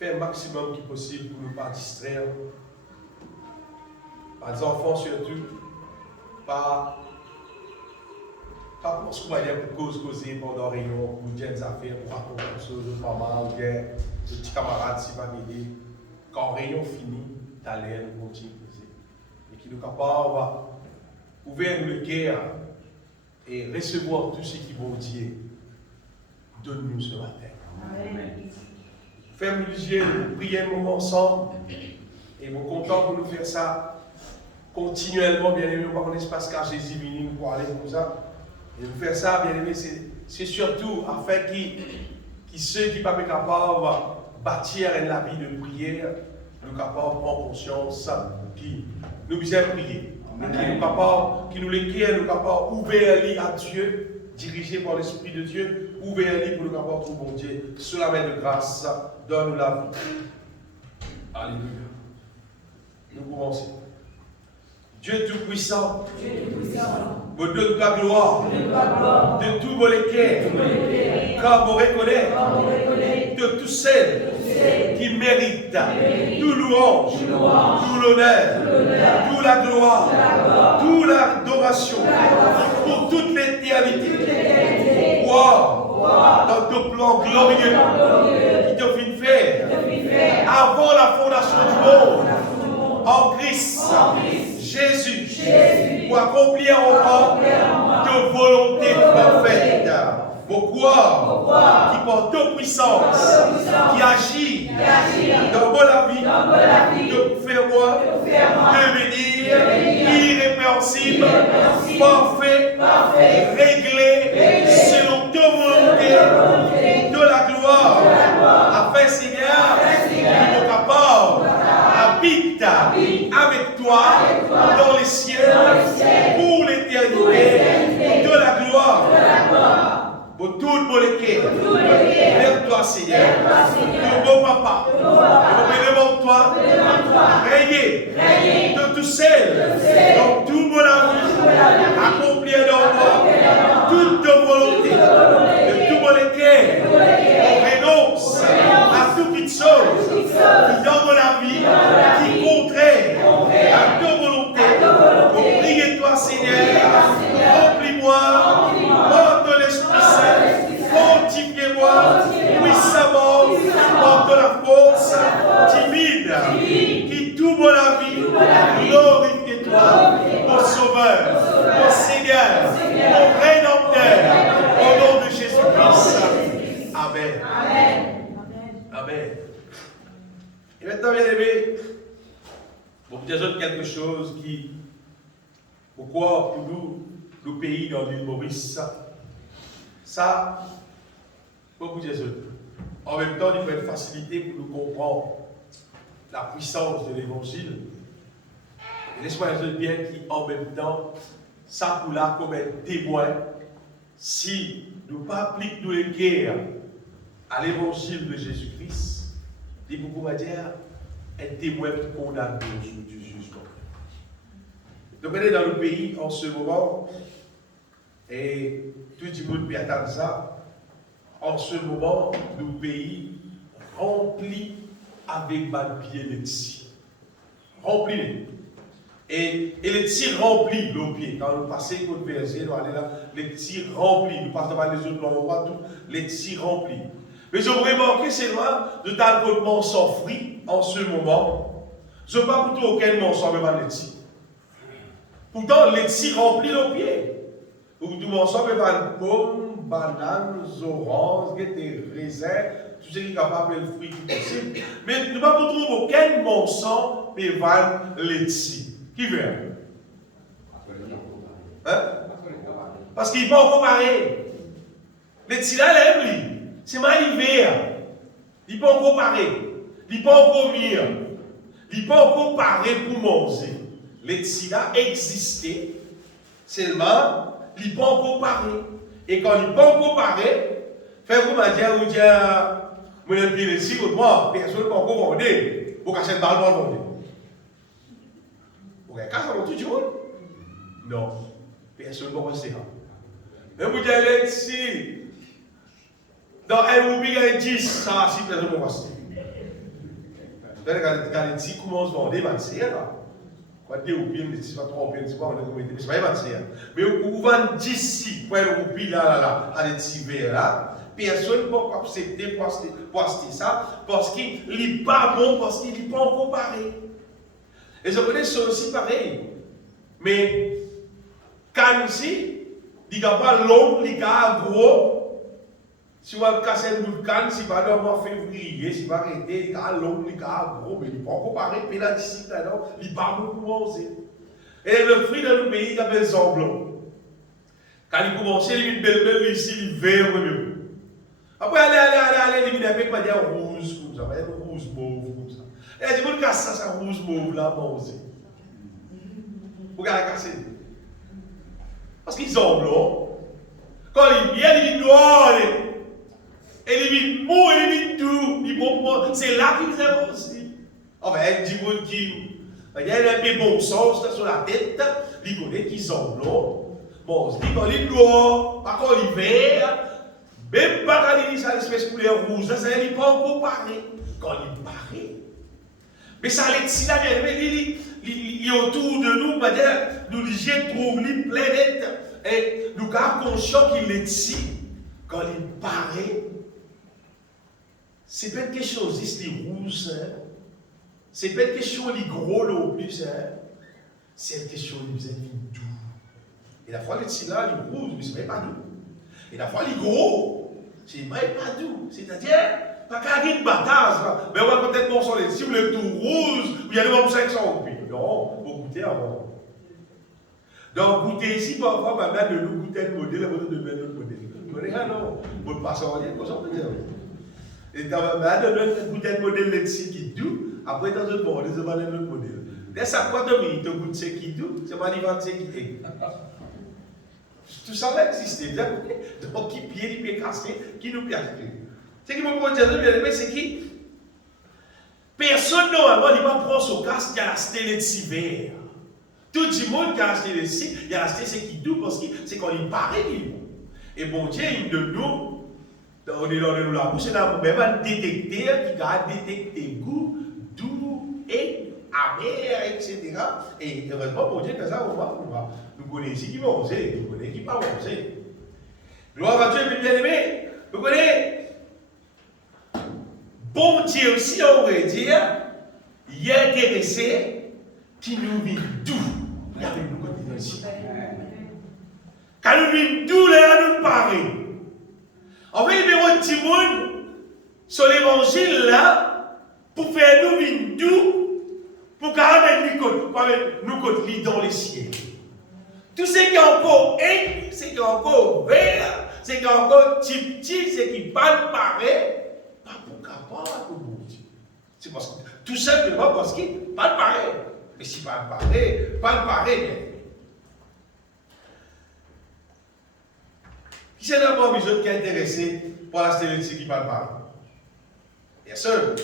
faire un maximum qui est possible pour ne pas distraire. Par les enfants surtout, pas pour ce qu'on va dire pour causer pendant réunion, pour dire des affaires, pour raconter quelque chose de maman ou bien de petits camarades si va m'aider. Quand réunion finit, d'aller nous continuer. Et qui nous capable va ouvrir le cœur et recevoir tout ce qui bon Dieu donne-nous ce matin. Amen. Ferme les yeux, nous prions un moment ensemble. Et nous sommes contents pour nous faire ça continuellement, bien aimé, par l'espace car Jésus est venu pour aller comme ça. Et nous faire ça, bien aimé, c'est surtout afin que ceux qui ne sont pas capables de bâtir la vie de prière, nous capables de prendre conscience qui nous besoin prier. Qui nous l'écrire, nous capables d'ouvrir à Dieu, dirigé par l'Esprit de Dieu, ouvrir pour nous capables de trouver bon Dieu. Sous la main de grâce, donne-nous la vie. Alléluia. Nous commençons. Dieu Tout-Puissant, vous donne ta gloire, de tout vos cœurs, car vous reconnaissez de tous celles qui méritent tout louange, tout l'honneur, toute la gloire, toute l'adoration pour toute l'éternité. Wow! Dans ton plan glorieux qui te fit faire avant la fondation du monde, en Christ. Jésus, pour accomplir en moi de volonté parfaite. Pourquoi? Qui porte toute puissance, qui agit dans la vie, de faire moi devenir irrépréhensible, parfait, réglé selon ta volonté de la gloire, afin Seigneur, qui est capable habite avec toi dans les cieux pour l'éternité de la gloire. Pour toute molécule, vers toi Seigneur, mon beau papa, je me demande toi, rayez de tout celles dans tout mon amour, accomplir dans moi toute ta volonté, de tout molécule, on renonce à toute petite chose qui dans mon vie, qui contraire à ta volonté, pour prier toi Seigneur, remplis-moi, porte l'Esprit Saint, fortifie-moi puissamment, porte la force timide, qui tout mon vie, glorifie-toi, mon Sauveur, mon Seigneur, mon Rédempteur, au nom de Jésus-Christ. Amen. Amen. Et maintenant, bien aimés, pour vous dire quelque chose qui, pourquoi pour nous, le pays dans l'île Maurice, ça, pour vous dire en même temps, il faut une facilité pour nous comprendre la puissance de l'évangile. Et laisse-moi dire bien qu'en même temps, ça pour là comme un témoin, si nous pas appliquons les guerres à l'évangile de Jésus-Christ, il beaucoup va dire un témoin qui condamne du jugement. Donc, on est dans le pays en ce moment, et tout le monde peut attendre ça. En ce moment, le pays rempli avec mal pied les tirs. Rempli. Et les tirs remplis, le pied. Quand nous passons contre verset, nous allons là, les tirs remplis. Nous passons devant les autres, on voit tout, les tirs remplis. Mais je voudrais remarquer, c'est loin de tel que le mensonge fruit en ce moment. Je ne veux pas plutôt aucun mensonge avec les tirs. Pourtant, les tirs remplis le pied. Tout le mensonge avec pommes, bananes, oranges, des raisins, tout ce qui est capable de le fruit qui est possible. Mais nous ne pouvons pas trouver aucun mensonge avec les tirs. Qui veut? Hein? Parce qu'il n'est pas encore pareil. Les tirs là, c'est mal hiver. Il n'est pas encore pareil. Il n'est pas encore mieux. Il n'est pas encore pareil pour manger. Les tirs existaient. Seulement, il n'est pas encore pareil. Et quand il n'est pas encore pareil, faites-vous me dire, vous dites, vous n'avez pas les tirs, moi, personne ne peut encore vendre. Vous cachez le ballon pour vendre. Vous avez caché dans tout le monde? Non. Personne ne peut rester là. Mais vous dites, les tirs, dans un mouvement, il y a 10, ça, si personne ne peut rester. Quand les petits commencent à vendre, ils vont là. Quand tu es au pied, tu vas trop bien, tu vas vendre, c'est pas évancé. Mais vous vendez d'ici, pour le roupi là, à des petits verres là, personne ne peut accepter pour acheter ça, parce qu'il n'est pas bon, parce qu'il n'est pas encore pareil. Et je connais ça aussi pareil. Mais, quand ici, il n'y a pas l'homme, il y a gros. Si on va casser une bout de canne, si on va dans le mois février, si on va arrêter, il y a l'homme, il y a gros, mais il n'est pas encore pareil, mais là, d'ici, il n'est pas beaucoup commencé. Et le fruit dans le pays, il appelle semblant. Quand il commence, il est belle ici, il est vert, après, allez, il est pas dire rouge, comme ça, il est rouge mauve, comme ça. Et il dit, vous cassez ça, rouge mauve, là, moi aussi. Vous regardez casser. Parce qu'ils sont blancs. Quand il vient, il est noir. Et il est mou, il est doux. C'est là qu'ils aiment aussi. Enfin, il dit il y a un peu bon sens sur la tête. Il connaît qu'ils sont blancs. Bon, il dit quand il est noir, pas quand il est vert. Même pas quand il dit ça, l'espèce de couleur rouge. Ça n'est pas encore pareil. Quand il paraît. Mais ça, les là, il est autour de nous, nous les trouvent les planètes. Et nous avons conscience qu'il est ici. Quand il paraît, c'est pas quelque chose ici, les rouges, c'est pas quelque chose les gros, le plus, c'est quelque chose qui est doux. Et la fois, les là, les rouges, mais c'est pas doux. Et la fois, les gros, c'est pas doux. C'est-à-dire, pas qu'à dire bâtard, mais on va peut-être non sur les cibles, le tout rouge, il y a des membres 500 roupies. Non, il faut goûter avant. Donc, goûter ici, parfois, maintenant, de nous goûter le modèle, avant de mettre notre modèle. Vous voyez, non, vous ne passez en lien, comme ça, on peut dire. Et maintenant, de goûter le modèle ici qui est doux, après, dans un bon, on va aller l'autre modèle. Dès ça, quoi de minutes, tu goûtes ce qui est doux, c'est pas l'hiver ce qui est. Tout ça va exister. Donc, qui pied cassé, qui nous piège. Ce qui me dire, c'est qui personne normalement il va prendre son casque et acheter les petits verres. Tout le monde qui a acheté les petits, il a acheté ce qui doux parce que c'est qu'on y paraît. Et bon Dieu, il de nous, on est dans la bouche, il a même un détecteur qui a détecté goût, doux et amer, etc. Et heureusement, bon Dieu, que ça, on va. Nous connaissons qui va oser, nous connaissons qui ne va pas oser. Gloire à Dieu, bien aimé. Vous connaissez? Bon Dieu aussi, on pourrait dire, il est intéressé qui nous vit doux. Regardez nous quand il est ici. Quand nous vit doux, là, nous parle. En fait, il y a un petit monde sur l'évangile là, pour faire nous vivre doux, pour qu'amener nous côté dans les ciels. Tout ce qui est encore aigu, ce qui est encore vert, ce qui est encore petit, ce qui parle pareil. C'est parce que, tout simplement parce qu'il pas pareil. Mais si pas pareil, qui c'est d'abord besoin qui est intéressé par la stérilité qui parle pareil? Bien sûr,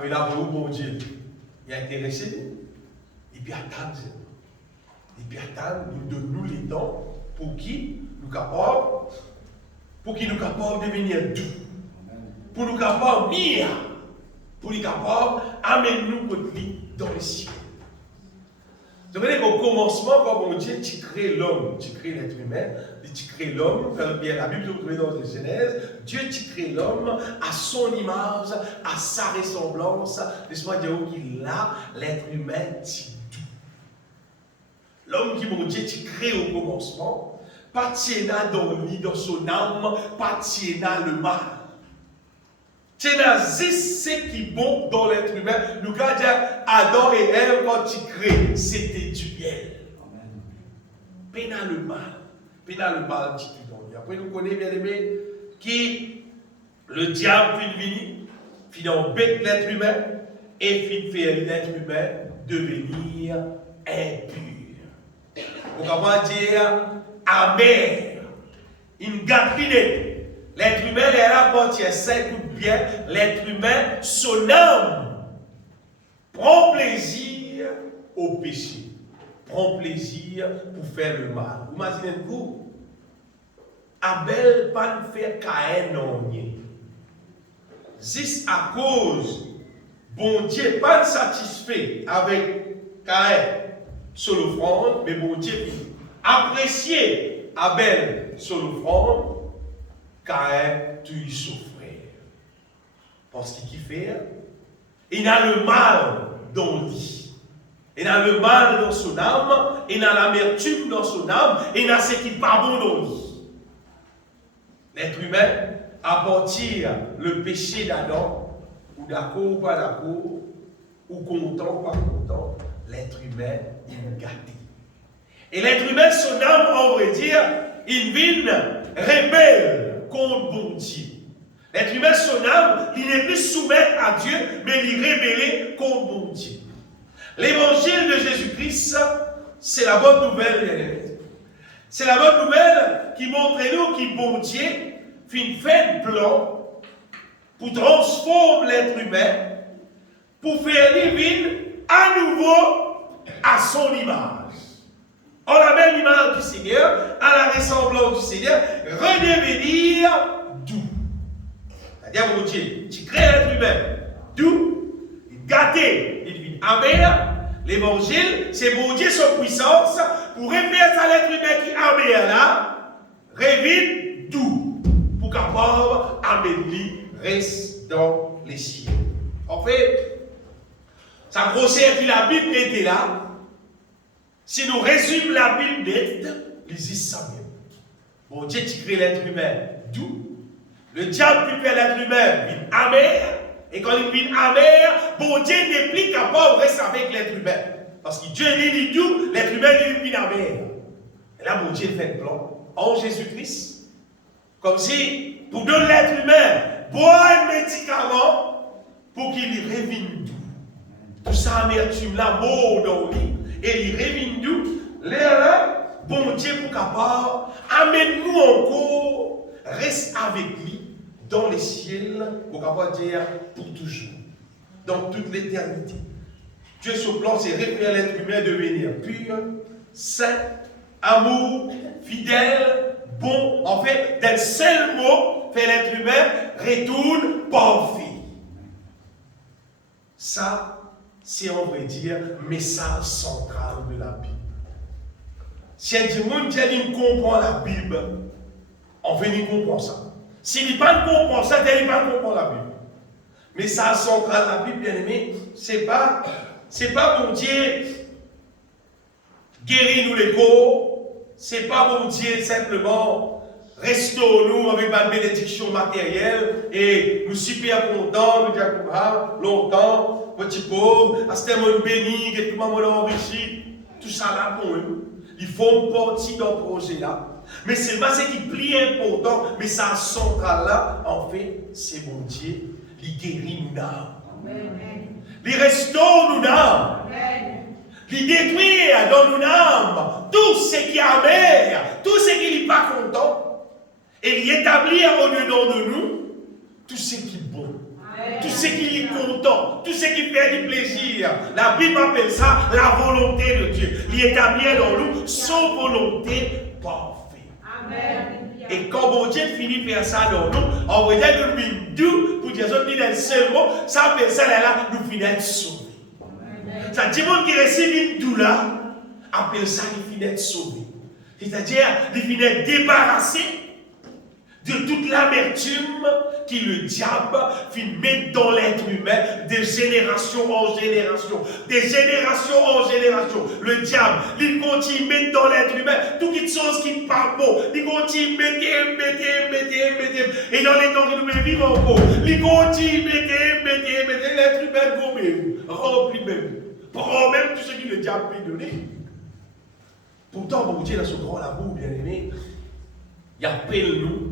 mais là, bon Dieu, il est intéressé, et puis attendre. Et puis attendre, nous donne-nous les temps pour qui nous capables de devenir doux. Pour nous capables de venir, pour nous capables d'amener-nous dans le ciel. Vous savez qu'au commencement, quand bon Dieu, tu crées l'homme, tu crées l'être humain, tu crées l'homme, quand bien la Bible, vous trouvez dans la Genèse, Dieu, tu crées l'homme à son image, à sa ressemblance. Laisse-moi dire qu'il a l'être humain, tu doux. L'homme qui, mon Dieu, tu crées au commencement, pas tiena dans son âme, pas tiena le mal. C'est ce qui est bon dans l'être humain. Nous allons dire, Adam et Ève, quand tu crées, c'était du bien. Pénal le mal, tu donnes. Après, nous connaissons bien aimé qui le diable finit embêter l'être humain et finit faire l'être humain devenir impur. On va dire amer, une gâterie. L'être humain est là pour tirer 5 coups de bien. L'être humain, son âme, prend plaisir au péché. Prend plaisir pour faire le mal. Vous imaginez-vous? Abel pas ne fait Caïn non. Juste à cause Bon Dieu pas satisfait avec Caïn sur l'offrande, mais bon Dieu apprécié Abel sur l'offrande, Caïn tue son frère. Parce qu'il fait, il a le mal dans lui. Il a le mal dans son âme, il a l'amertume dans son âme, il a ce qui n'est pas bon dans lui. L'être humain, à partir le péché d'Adam, ou d'accord ou pas d'accord, ou content ou pas content, l'être humain est gâté. Et l'être humain, son âme, on va dire, il vient rebelle contre bon Dieu. L'être humain, son âme, il n'est plus soumis à Dieu, mais il est rebellé contre bon Dieu. L'évangile de Jésus-Christ, c'est la bonne nouvelle. C'est la bonne nouvelle qui montre nous que bon Dieu fait un plan pour transformer l'être humain, pour faire vivre à nouveau à son image. En la même image du Seigneur, à la ressemblance du Seigneur, redevenir doux. C'est-à-dire, mon Dieu, tu crées l'être humain doux, gâté, il devient amer. L'évangile, c'est mon Dieu, son puissance, pour refaire ça l'être humain qui est amer là, revient doux, pour capable amener reste dans les cieux. En fait, ça grosseur que la Bible était là. Si nous résumons la Bible nette, lisez ça même. Bon Dieu, tu crées l'être humain doux. Le diable qui fait l'être humain vient amer. Et quand il vient amer, bon Dieu n'est plus capable de rester avec l'être humain. Parce que Dieu dit doux, l'être humain il vient amer. Et là, bon Dieu fait un plan en Jésus-Christ. Comme si, pour donner l'être humain, boire un médicament pour qu'il revienne doux. Tout ça, amertume, l'amour dans lui. Et il revient doux. Là, bon Dieu pour capable, amène-nous encore, reste avec lui dans les ciels, pour capable dire pour toujours, dans toute l'éternité. Dieu, son plan, c'est refaire l'être humain devenir pur, saint, amour, fidèle, bon. En fait, d'un seul mot, fait l'être humain retourne parfait. Ça, c'est, on va dire, message central de la Bible. Si un monde qui comprend la Bible, on fait ni comprendre ça. S'il n'est pas comprendre ça, il n'est pas comprendre la Bible. Message central de la Bible, bien aimé, c'est pas bon Dieu guérir nous les corps, c'est pas bon Dieu simplement restaure-nous avec ma bénédiction matérielle et nous super contents, nous disons longtemps, petit pauvre, à ce monde béni, que tout le monde enrichi, tout ça là pour eux. Ils font partie d'un projet là. Mais c'est pas ce qui est plus important, mais ça central là, en fait, c'est mon Dieu, il guérit nous d'âme. Il restaure nous d'âme. Il détruit dans nous d'âme tout ce qui est amer, tout ce qui n'est pas content, et il établit au-dedans de nous tout ce qui est bon. Tout ce qui est content, tout ce qui fait du plaisir. La Bible appelle ça la volonté de Dieu. Il établit dans nous son volonté parfaite. Amen. Et quand bon Dieu finit faire ça dans nous, on va dire que nous doux pour dire ça, un seul mot, ça appelle ça là, nous finissons sauvés. Ça dit monde qui récit une douleur, appelle ça il finit sauvé. C'est-à-dire, il finit débarrassé de toute l'amertume qui le diable finit mettre dans l'être humain de génération en génération. De génération en génération. Le diable, il continue à mettre dans l'être humain toutes les choses qui ne parlent pas. Il continue à mettre. Et dans les temps que nous vivons encore, il continue à mettre l'être humain gommé, rempli même. Prends même tout ce que le diable peut donner. Pourtant, bon Dieu, dans son grand amour, bien aimé, il appelle nous.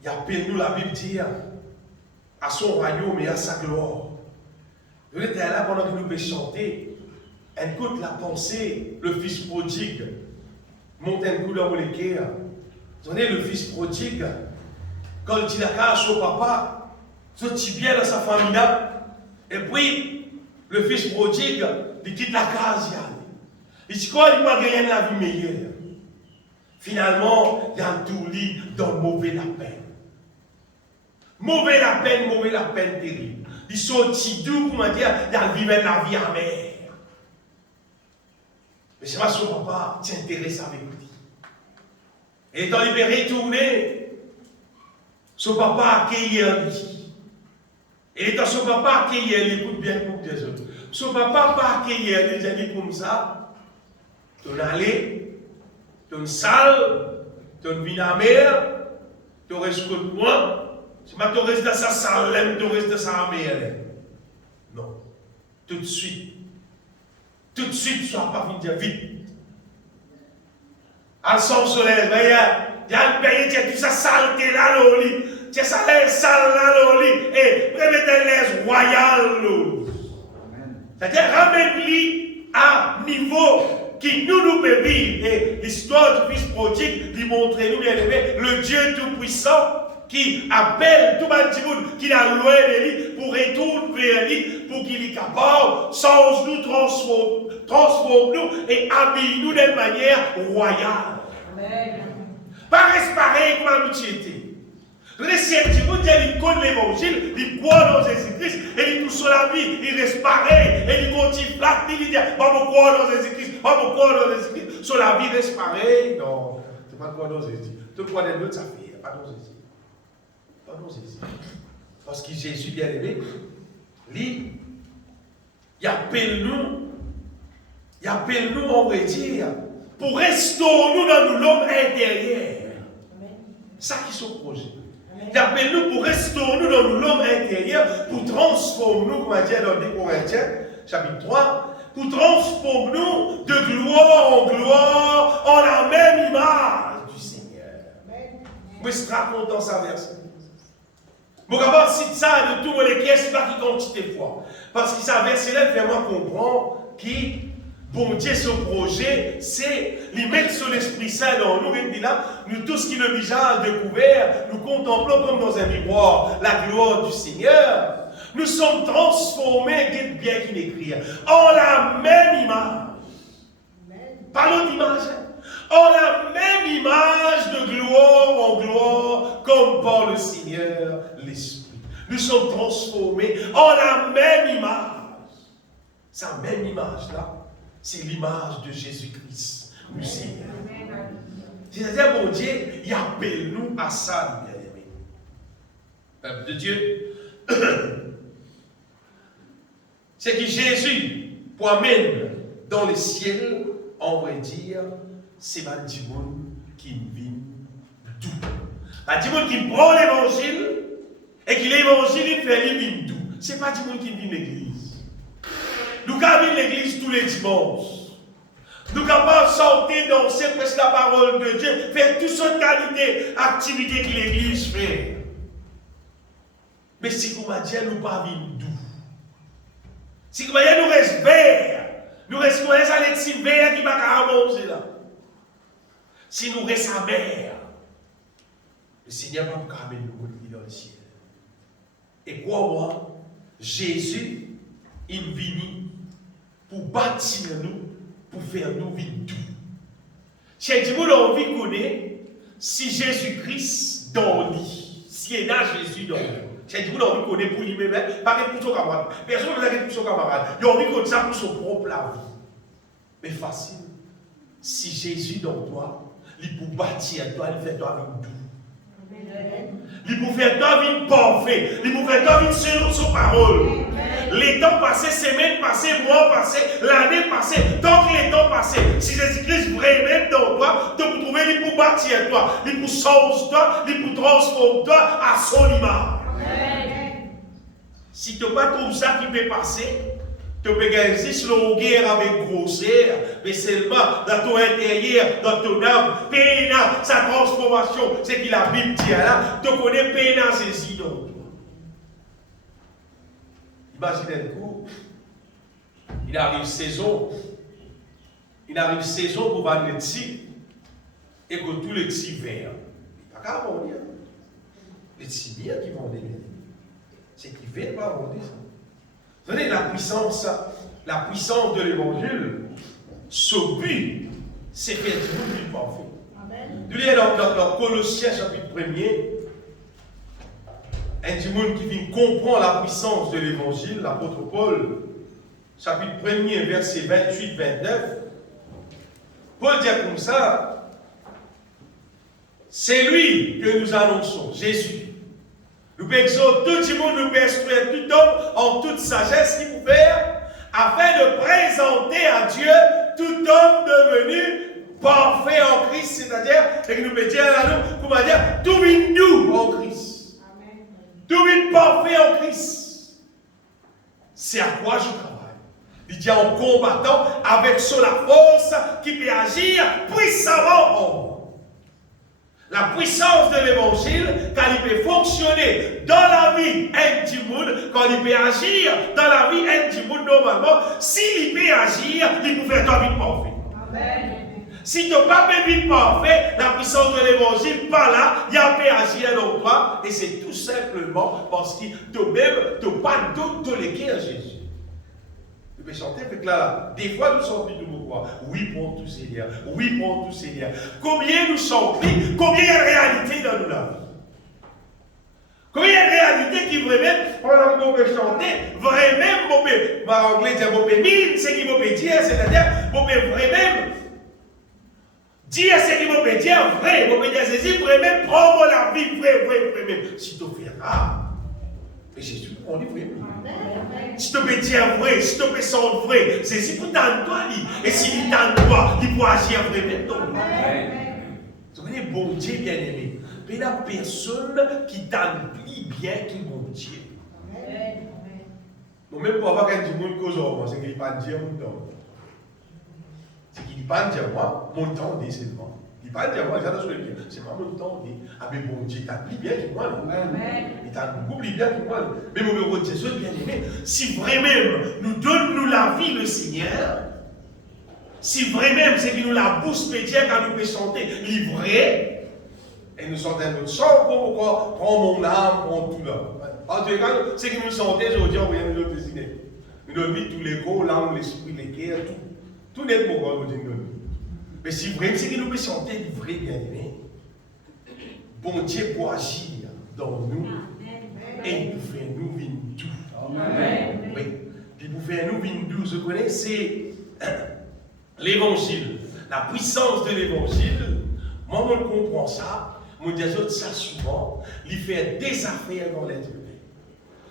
Il appelle nous, la Bible dit, à son royaume et à sa gloire. Nous étions là pendant que nous pouvions chanter. Écoute la pensée, le fils prodigue. Monte un coup dans le cœur. Donnez le fils prodigue. Quand il dit la cage au papa, il dit bien dans sa famille là. Et puis, le fils prodigue, il quitte la case. Il dit quoi, il va gagner la vie meilleure. Finalement, il y a un tout lit dans le mauvais lapin. Mauvais la peine terrible. Il sortit doux, comment dire, il vivait la vie amère. Mais c'est pas son papa t'intéresse avec lui. Et étant libéré, tourné, son papa accueillit lui. Et étant son papa accueillit, écoute bien pour des autres. Son papa pas accueilli, il dit comme ça. Tu allé, tu sale, tu viens à la mer, tu restes contre moi. Si tu restes dans sa salle, tu restes dans sa mer. Non. Tout de suite, tu ne sois pas vite, vite. À son soleil, il y a un pays qui a tout ça saleté là, l'oli. Tu as ça sale là, l'oli. Et prémettez les royales. C'est-à-dire, ramène-lui à niveau qui nous peut vivre. Et l'histoire du fils prodigue lui montre, nous bien aimé, le Dieu tout-puissant qui appelle tout le monde qui a loin de lui pour retourner vers lui, pour qu'il est capable, sans nous transforme-nous et habille-nous d'une manière royale. Amen. Pas rester pareil comme nous étions. Le septième, il connaît l'évangile, il croit dans Jésus-Christ, et il touche sur la vie, il reste pareil, et il continue là, il dit, pas me croire dans Jésus-Christ, pas me croire dans Jésus-Christ, sur la vie reste pareil. Non, tu ne pas croire dans Jésus. Tu crois dans l'autre, ça fait, pas dans Jésus. Pas dans Jésus. Parce que Jésus bien aimé, lui, il appelle nous, on va dire, pour restaurer nous dans l'homme intérieur. Ça qui est son projet. Il appelle nous pour restaurer nous dans l'homme intérieur, pour transformer nous, comme on dit dans 2 Corinthiens, chapitre 3, pour transformer nous de gloire en gloire en la même image du Seigneur. Moi, je suis très content de ça verset. Mon gars, cite ça de tous les pièces, pas qui quantité fois. Parce que ça verset-là fait moi comprendre qui. Bon Dieu, son projet, c'est lui mettre son Esprit Saint dans nous. Et puis là, nous tous qui le visage découvert, nous contemplons comme dans un miroir la gloire du Seigneur. Nous sommes transformés, dites bien qu'il écrit, en la même image. Pas l'autre image. En la même image de gloire en gloire, comme par le Seigneur l'Esprit. Nous sommes transformés en la même image. Cette même image-là, c'est l'image de Jésus-Christ, le Seigneur. C'est-à-dire, mon Dieu, il appelle nous à ça, bien aimé. Peuple de Dieu, c'est que Jésus, pour amener dans le ciel, on va dire, c'est ma dimoine qui vit tout. La dimoine qui prend l'évangile et qui l'évangile, il fait lui tout. C'est pas dimoine qui vit l'église. Nous avons l'église tous les dimanches. Nous avons chanter, danser, presque la parole de Dieu, faire toutes sortes de qualités, activités que l'église fait. Mais si vous m'avez dit, nous pas vivre doux. Si vous voyez, nous restons verts. Nous restons à l'éthique vert qui va à manger là. Si nous restons amers, le Seigneur va nous ramener nous dans le ciel. Et crois-moi, Jésus, il vient pour bâtir nous, pour faire nous vivre tout. Si vous avez envie de connaître, si Jésus-Christ dans lui, si il y a Jésus dans lui, si vous avez envie de connaître pour lui-même, pas pour son camarade. Personne ne veut pour son camarade. Il a envie de connaître ça pour son propre la vie. Mais facile. Si Jésus dans toi, il peut bâtir toi, il fait toi vivre tout. Il peut faire toi vivre parfait. Il peut faire toi vivre selon son parole. Les temps passés, semaines passées, mois passés, l'année passée, tant que les temps passés, si Jésus-Christ vraiment dans toi, tu peux trouver, il peut bâtir toi, il peut changer toi, il peut transformer toi à son image. Si tu n'as pas trouvé ça qui peut passer, tu peux gagner le guerre avec grosseur, mais seulement dans ton intérieur, dans ton âme, pénal, sa transformation, c'est que la Bible dit là, tu connais pénal Jésus dans toi. Imaginez un coup, il arrive saison pour vendre les petits, et que tous les petits verts, pas qu'à vendre, les petits biens qui vendent, c'est qu'ils ne veulent pas vendre ça. Vous voyez, la puissance de l'évangile, ce but, c'est faire du monde plus parfait. Nous lisons dans Colossiens chapitre 1er, un monde qui vient comprendre la puissance de l'évangile, l'apôtre Paul, chapitre 1er, verset 28-29, Paul dit comme ça, c'est lui que nous annonçons, Jésus. Nous pouvons exhorter tout le monde, nous pouvons instruire tout homme en toute sagesse qu'il peut faire, afin de présenter à Dieu tout homme devenu parfait en Christ, c'est-à-dire, que nous pouvons dire à nous, comment dire, tout vient nous en Christ. Amen. Tout vient parfait en Christ. C'est à quoi je travaille. Il dit en combattant avec sur la force qui peut agir puissamment en moi. La puissance de l'évangile, quand il peut fonctionner dans la vie intime, quand il peut agir dans la vie intime normalement, s'il peut agir, il peut faire ta vie parfaite. Amen. Si tu n'as pas vie parfaite, la puissance de l'évangile, pas là, il y a peut agir dans toi, et c'est tout simplement parce que toi-même, tu n'as pas d'autre toléqué à Jésus. Tu peux chanter avec là, des fois nous chantons de pourquoi. Oui, pour tout Seigneur. Oui, pour tout Seigneur. Combien nous chantons, combien il y a de réalité dans nous là. Combien il y a de réalité qui vraiment, pendant qu'on peut chanter, vraiment, en anglais, dire, c'est qui peut dire, c'est-à-dire, vraiment, dire ce qui peut dire vrai, peut dire ceci, vraiment, prendre la vie, vrai. Si tu fais rare, mais Jésus, on est vrai. Si tu peux dire vrai, si tu peux sentir vrai, c'est si pour t'en toi, et s'il est en toi, il peut agir vraiment dans toi. Tu connais bon Dieu bien-aimé. Mais il n'y a personne qui t'emplit bien qui bon Dieu. Non, même pour avoir quelqu'un qui cause au c'est qu'il ne pas dire mon temps. C'est qu'il ne pas dire moi, mon temps c'est moi. Il ne pas dire moi, c'est moi mon temps. Ah, mais bon Dieu, t'emplit bien que moi. Il t'emplit bien que moi. Mais mon Dieu, bien aimé, si vraiment nous donnons la vie le Seigneur, si vraiment c'est qu'il nous la bouche pédière quand nous pouvons chanter livré, et nous chantons notre chant pour prendre mon âme, prendre tout là. En tout cas, c'est que nous chantons aujourd'hui, on vient nous autres désigner. Nous donnons tous les corps, l'âme, l'esprit, les cœurs, tout n'est pas pour nous donner. Mais si vraiment c'est que nous pouvons chanter livré, bien aimé, bon Dieu pour agir dans nous, et il peut faire nous vivre tout. Amen. Oui. Puis pour faire nous vivre tout, je connais, c'est l'évangile. La puissance de l'évangile, moi, je comprends ça. Mon Dieu, ça souvent, il fait des affaires dans l'être humain.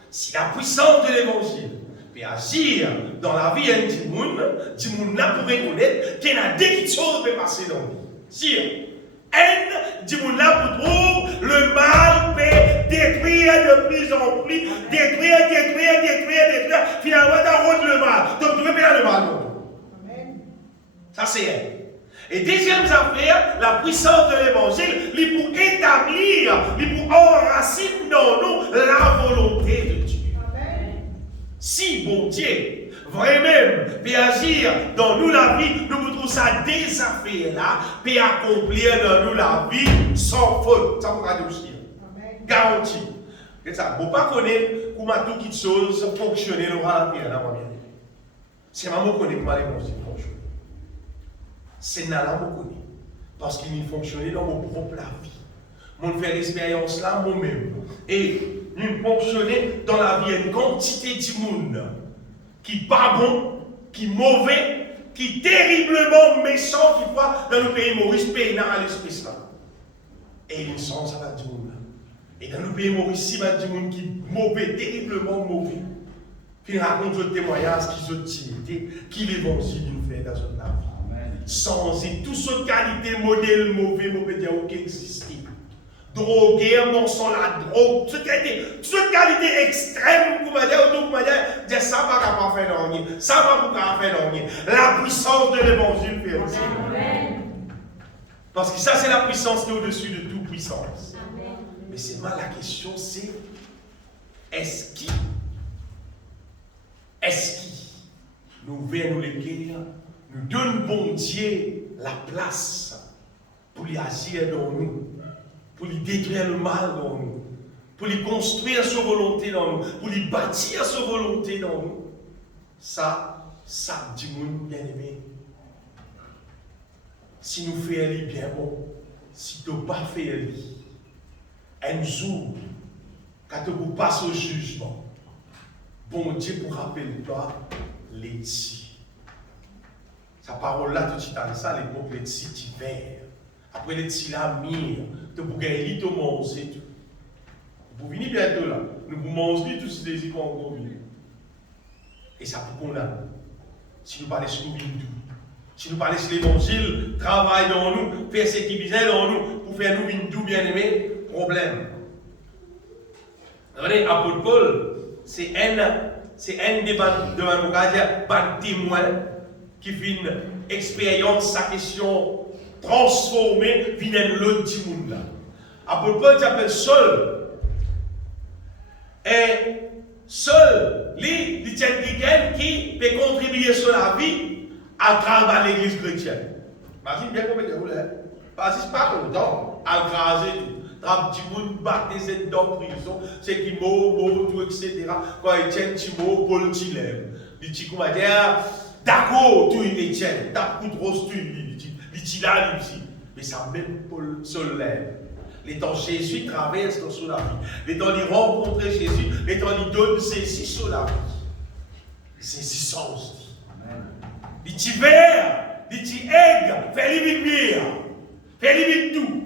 Si la puissance de l'évangile peut agir dans la vie intime, du monde là pour reconnaître qu'il y a des petites choses qui peuvent passer dans la vie. Si haine, du monde là pour trouver le mal peut détruire de plus en plus, détruire, finalement, t'arrêtes le mal. Donc, tu veux faire le mal. Amen. Ça, c'est elle. Et deuxième affaire, la puissance de l'évangile, il pour établir, il pour enraciner dans nous la volonté de Dieu. Amen. Si, bon Dieu, vraiment, peut agir dans nous la vie, nous pouvons ça des affaires là, peut accomplir dans nous la vie sans faute. Ça pourra dire aussi. Garanti. Et ça, vous ne pas connaître comment toutes les choses fonctionnent dans la terre là, moi bien. C'est maman qui connaît comment l'évangile fonctionne. C'est là que je connais. Parce qu'il fonctionnait dans mon propre vie. Je fais l'expérience là moi-même. Et il fonctionnait dans la vie une quantité de monde qui n'est pas bon, qui est mauvais, qui est terriblement méchant, qui voit dans le pays Maurice, pays dans l'esprit là. Et il sent ça va du monde. Et dans le pays Maurice, il va du monde qui est mauvais, terriblement mauvais. Puis il raconte le témoignage qui est timidité, qui l'évangile nous fait dans notre vie. Sans et toute cette qualité, modèle mauvais, qui existe. Droguer, mensonge, la drogue, toute qualité extrême, vous m'avez dit, ça va pas faire dormir, ça va pas faire dormir. La puissance de l'évangile fait aussi. Parce que ça, c'est la puissance qui est au-dessus de toute puissance. Amen. Mais c'est mal la question, c'est est-ce qui nous veut nous l'écrire, nous donne bon Dieu la place pour lui agir dans nous, pour lui détruire le mal dans nous, pour lui construire sa volonté dans nous, pour lui bâtir sa volonté dans nous. Ça dit monde bien aimé. Si nous faisons bien bon, si tu n'as pas fait un jour, quand tu passes au jugement, bon Dieu pour rappeler toi les petits. Sa parole là, tout de suite, ça, l'époque, les petits d'hiver. Après les petits là, mire, tu peux gagner tout manger. Vous venez bientôt là, nous vous mangez tous ces désirs qu'on a. Et ça peut condamner. Si nous parlons sur nous, si nous parlons sur l'évangile, travaille dans nous, faire ce qui vient dans nous, pour faire nous vivre bien aimé, problème. Regardez, apôtre Paul, c'est un des témoins qui vient expérience sa question transformée, vient l'autre du monde là. Apôtre Paul s'appelle Saul. Et seul, il tient quelqu'un qui peut contribuer sur la vie à travers l'église chrétienne. Imagine bien comment vous l'avez. Parce que ce n'est pas content à craser tout. Trap du monde, battre des aides en prison, c'est qui mot, tout, etc. Quand il tient petit mot, Paul t'y lève. Il dit, comment dire, d'accord, tout il tient, t'as coup de rose, tout il dit là, il dit. Mais ça même Paul se lève. Les temps Jésus traverse dans la vie. Les temps il rencontre Jésus. Les temps il donne ceci sur la vie. C'est si sens. Il dit vert, il dit aigle, fais-lui vivre. Fais-lui vivre tout.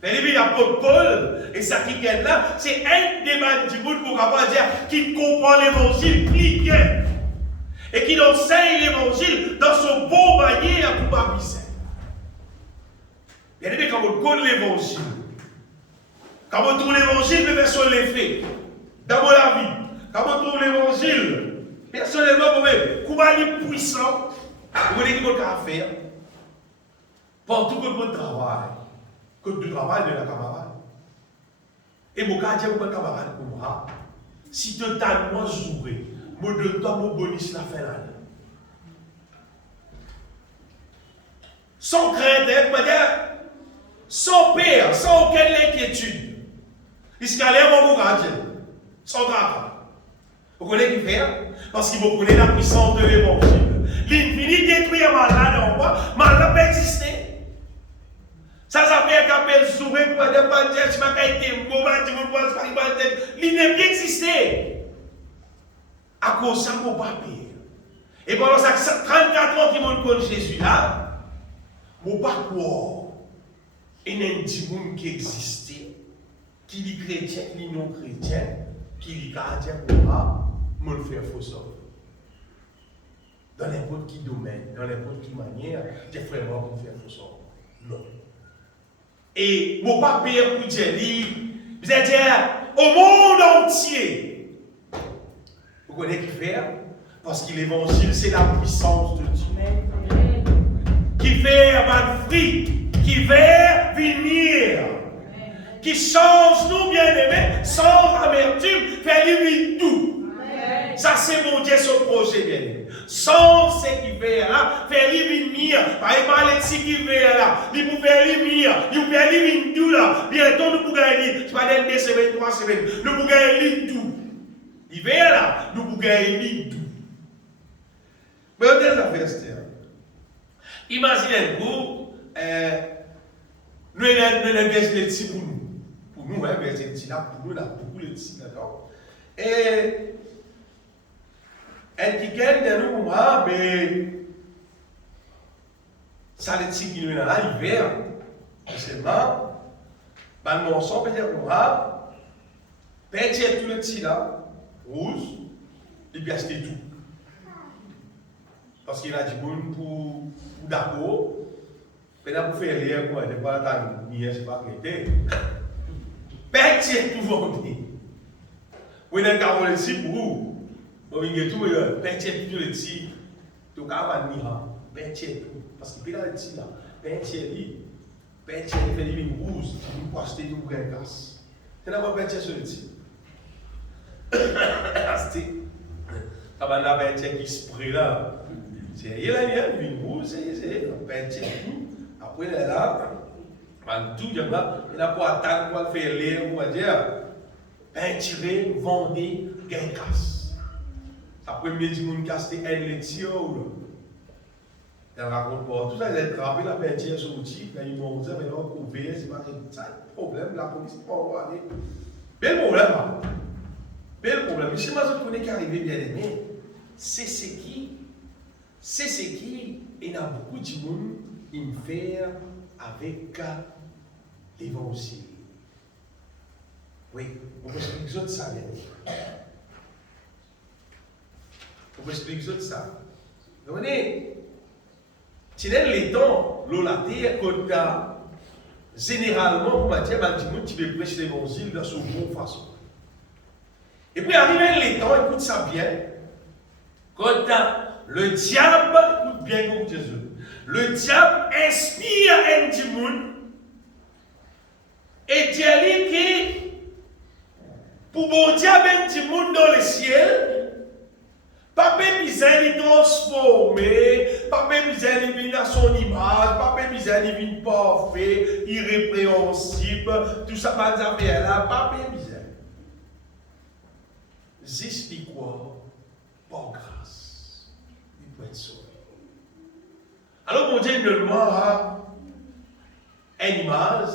Fais-lui vivre l'apôtre Paul. Et ça qui est là, c'est un des man du monde pour pouvoir dire qui comprend l'évangile plus bien. Et qui enseigne l'évangile dans son bon manière à pouvoir vivre. Bien aimé, quand on connaît l'évangile, quand on trouve l'évangile, mais personne ne les fait. D'abord la vie. Quand on trouve l'évangile, personnellement, comment il est puissant, vous voyez qu'il y a à faire. Partout que le travail, que du travail de la camarade. Et mon gars, mon camarade, pour moi, si tu as moi joué, moi donne-toi mon bonus la fin de l'année. Sans crainte, sans peur, sans aucune inquiétude. Jusqu'à l'air, mon gardien, sans drame. Vous connaissez qui fait? Parce qu'il vous connaît la puissance de l'évangile. L'infini détruit un malade en moi, malade peut exister. Ça fait qu'un appelle sourire pour dire, pas dire, je m'ai été mauvais, je me pense pas, il n'est pas existé. À cause de ça, mon papier. Et pendant ça, 34 ans qui m'ont connu Jésus là, mon parcours, il y a un petit monde qui existait. Qui est chrétien, qui est non chrétien, qui est gardien pour moi, me le faire faux sort. Dans n'importe quel domaine, dans n'importe quelle manière, j'ai vraiment pour faire faux sort. Non. Et mon papier pour dire, vous allez dire, au monde entier. Vous connaissez qui fait? Parce que l'évangile, c'est la puissance de Dieu. Qui fait un fruit, qui fait venir. Qui change nous bien-aimés, sans amertume, fait lui tout. Amen. Ça c'est mon Dieu, son projet bien-aimé. Sans ce qui fait là, fait lui venir. Par exemple, les petits qui fait là, il peut faire lui venir, il peut faire lui tout là. Bientôt nous pouvons gagner, c'est pas dans 2 semaines, 3 semaines, nous pouvons gagner tout. Il fait là, nous pouvons gagner tout. Mais on a fait ça. Imaginez-vous, nous avons des petits pour nous. Pour nous, c'est petit là, pour nous, là, beaucoup de petits, d'accord? Et un petit de nous, mais ça, les petits qui nous là, l'hiver, seulement, le morceau peut dire, peinture tout le petit là, rouge, il peut acheter tout. Parce qu'il a du bon pour d'accord, maintenant pour faire l'air, quoi, il n'est pas là, il n'est pas arrêté. Peinture tout vendé. Vous avez un carreau ici pour vous. Vous avez tout, peinture tout le petit. Donc, à va venir, peinture tout. Parce qu'il peut là, ici, là. Peinture, peinture, il fait des lignes rouges. Vous pouvez acheter du bouquin de casse. C'est là que peinture sur le petit. Ça va la peinture qui se prend là. Il y a une ligne rouge, c'est peinture tout. Après, il est là. Tout il a pour attaquer, pour faire l'air, pour dire, peinturer, vendre, gain casse. Après, il dit, mon casse, c'est un laitier. Il raconte pas. Tout ça, il a attrapé la peinture sur l'outil, il m'a dit, mais non, couvert, c'est pas un problème, la police n'est pas envoyée. Bel problème. Hein? Bel problème. Mais si moi je connais qui arrivé bien aimé, c'est ce qui, il y a beaucoup de monde qui me fait avec l'évangile. Oui, on peut expliquer ça bien. On peut expliquer ça. Vous voyez, tu as les temps, la terre, quand généralement, on va dire, tu veux prêcher l'évangile de son bonne façon. Et puis, arrivé les temps, écoute ça bien, quand le diable, écoute bien comme Jésus, le diable inspire un petit monde et dit que pour bon diable un petit monde dans le ciel, pas besoin de transformer, pas besoin de venir à son image, pas besoin de venir parfait, irrépréhensible, tout ça, pas de là, pas besoin. Juste quoi? Par grâce. Il peut être sauvé. Alors, mon Dieu, il demande à une image,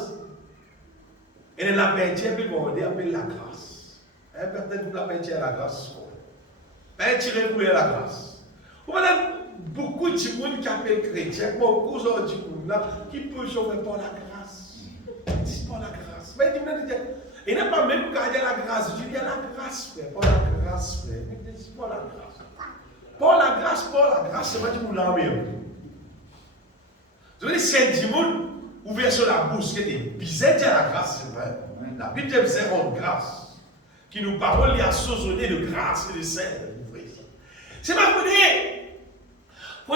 et la peinture, il appelle la grâce. Peut-être que la peinture est la grâce. Tirer pour la grâce. Vous voyez, beaucoup de gens qui appellent chrétiens, beaucoup de gens qui peuvent sauver par la grâce. Dis par la grâce. Mais il n'y a pas même qu'à dire la grâce. Je dis la grâce, frère. Pas la grâce, frère. Mais dis pas la grâce. Pas la grâce, c'est pas du monde là même. Vous voyez, c'est un monde ouvert sur la bouche, qui est bizarre de la grâce, c'est vrai. La Bible dit c'est en grâce. Qui nous parle, il y a assaisonné de grâce et de sel. C'est pas pour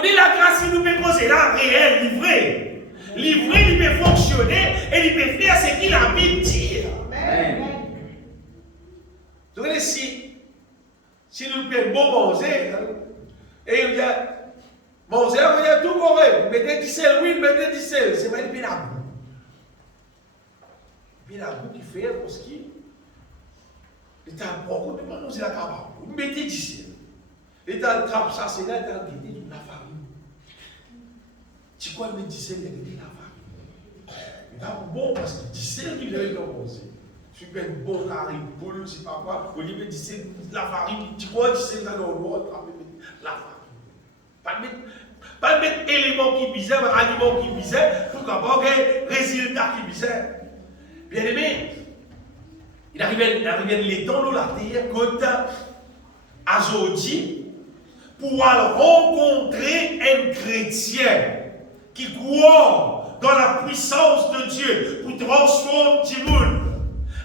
dire la grâce qui nous peut poser là, réel, livré. Livré, il peut fonctionner et il peut faire ce qu'il a envie de dire. Amen. Donc, si nous pouvons bon manger, et il y a manger, il y a tout correct. Mettez du sel, oui, mettez du sel. C'est pas une la goût. Puis la goût qui fait parce qu'il y a beaucoup de manger la cabane. Mettez du sel. Et dans le trappe, ça c'est là, dans le guédé de la farine. Tu crois que le dissel, il y a de la farine. C'est bon parce que le dissel, il est commencé. Tu fais un bon carré de poule, c'est pas quoi. Au lieu de dissel, la farine, tu crois que le dissel, dans le noir, la farine. Pas de mettre éléments qui bisaient, aliments qui bisaient, pour qu'avoir un résultat qui bisaient. Bien aimé, il arrivait les temps de la terre, quand Azodi, pour rencontrer un chrétien qui croit dans la puissance de Dieu pour transformer du monde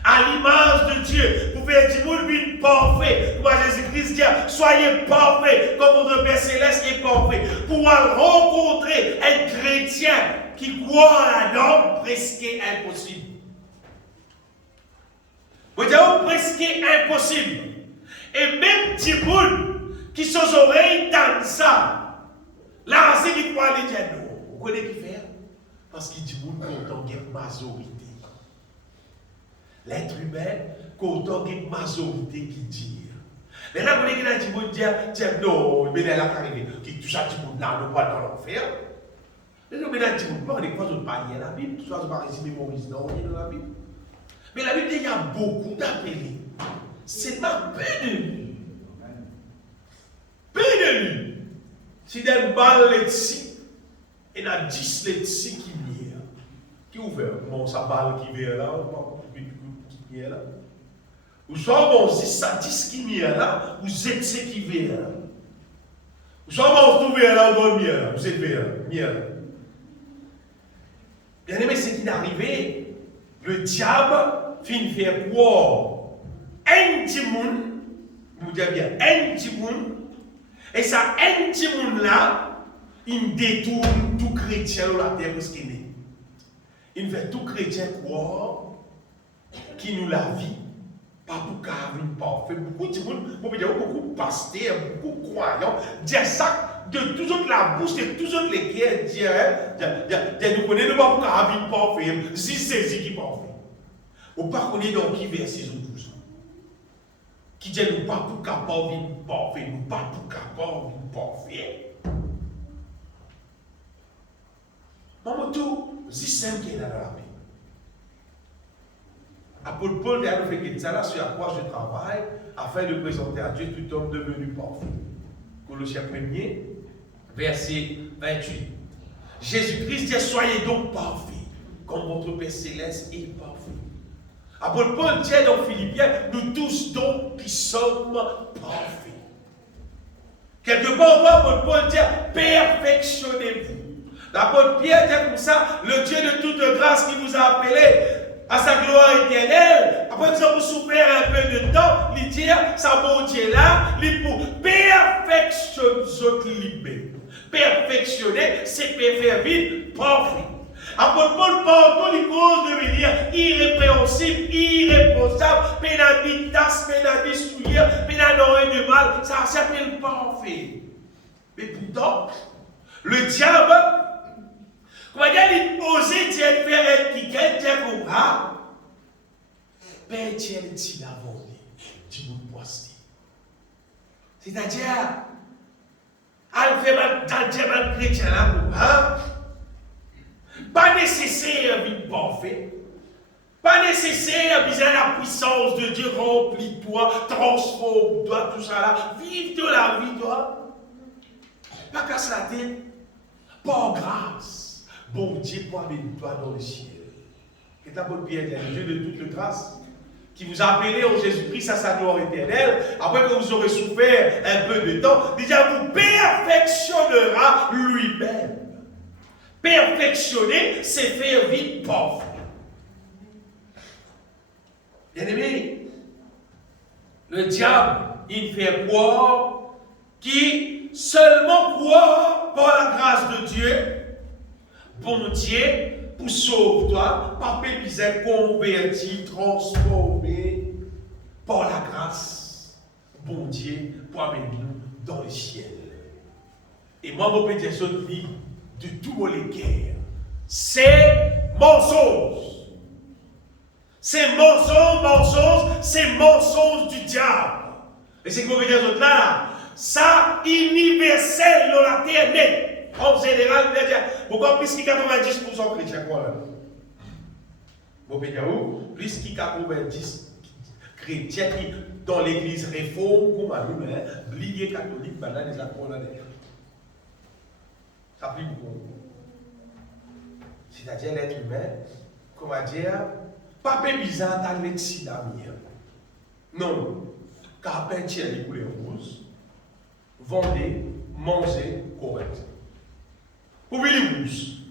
à l'image de Dieu, pour faire du monde une parfait. Comme Jésus-Christ dit, soyez parfaits comme votre Père Céleste est parfait. Pour rencontrer un chrétien qui croit à la norme, presque impossible. Vous dites, presque impossible. Et même du monde qui sont aux oreilles dans ça, là, c'est qui croit les dire non. Vous connaissez qui faire? Parce qu'il dit monde content qu'il y ait une majorité. L'être humain content qu'il y ait une majorité qui dit. Mais là, vous voyez qu'il a dit monde dire non, mais là, arrivé, qui tout ça, du monde là, nous pas dans l'enfer. Mais nous, mais là, dit monde, on est quoi d'autre pas lié à la Bible, tout ça, on va résumer Moïse, non, on est dans la Bible. Mais la Bible dit qu'il y a beaucoup d'appelés. C'est pas peu de lui. Peu de lui. Si il y a une balle là-dessus, il y a 10 là-dessus qui vient. Qui ouvert? Bon, sa balle qui vient là, qui vient là. Ou soit bon, si ça 10 qui vient là, ou Z qui vient là. Ou soit bon, vous trouvez là, vous vient là, vous êtes vient là. Bien aimé, c'est qu'il est arrivé, le diable finit faire croire un petit monde, vous dites bien, un petit monde, et ça, un petit monde là, il détourne tout chrétien de la terre parce qu'il est. Il fait tout chrétien croire qu'il nous la vie, pas pour carrer parfait. Beaucoup de monde, beaucoup de pasteurs, beaucoup de croyants, disent ça de tous autres la bouche, de tous autres les cœurs, disent, nous connaissons pas pour carrer parfait, si c'est ce qui est parfait. Ou pas connaître dans qui verset 12. Qui dit nous pas pour capable de parfait, nous pas pour capable de parfait. Maman tout, c'est simple qui est dans la Bible. Apôtre Paul a fait que ça là sur la croix je travaille afin de présenter à Dieu tout homme devenu parfait. Colossiens 1er, verset 28. Jésus-Christ dit soyez donc parfaits, comme votre Père Céleste est parfait. Apôtre Paul dit dans Philippiens, nous tous donc qui sommes parfaits. Quelque part, apôtre Paul dit perfectionnez-vous. L'apôtre Pierre dit comme ça, le Dieu de toute grâce qui vous a appelé à sa gloire éternelle, après que vous souffert un peu de temps, il dit, ça bon Dieu là, il pour perfectionner. Perfectionner, c'est faire vite, parfait. Apôtre Paul parle les causes de venir irrépréhensible, irréprochable, pénadi tasse, pénadi souillure, pénadi rien de mal, ça s'appelle parfait. Mais pourtant, le diable, comment dire, il osait dire faire un ticket, dire comme ça, ben tiens le petit d'avant, du bout de poisson. C'est-à-dire, elle fait mal, dans le mal chrétien là, comme ça, pas nécessaire d'être parfait. Pas nécessaire de la puissance de Dieu remplis-toi, transforme-toi, tout ça là. Vive de la vie, toi. Pas casse la tête. Par grâce. Bon Dieu, pour amener toi dans le ciel. Et la bonne Pierre, le Dieu de toute grâce, qui vous a appelé en Jésus-Christ à sa gloire éternelle, après que vous aurez souffert un peu de temps, déjà vous perfectionnera lui-même. Perfectionner, c'est faire vite parfait. Bien aimé, le diable, il fait croire qui seulement croit par la grâce de Dieu, bon Dieu, pour sauver toi, par misère converti, transformé par la grâce, bon Dieu, pour amener nous dans le ciel. Et moi, mon petit dit, de tout les guerres, c'est mensonge. C'est mensonge, c'est mensonge du diable. Et c'est que vous dire autres là, ça universel dans la terre nette. En général, vous dire, pourquoi plus que 90% chrétiens quoi là? Vous pouvez dire où? Plus que 90 chrétiens qui dans l'église réforme, comme nous, oubliez catholique, maintenant les accords là. Ça plie beaucoup. C'est-à-dire l'être humain, comment dire, pas bizarre dans le tsunami. Non. Car peinture les couleurs rouges, vendez, mangez correct. Pour les rouges,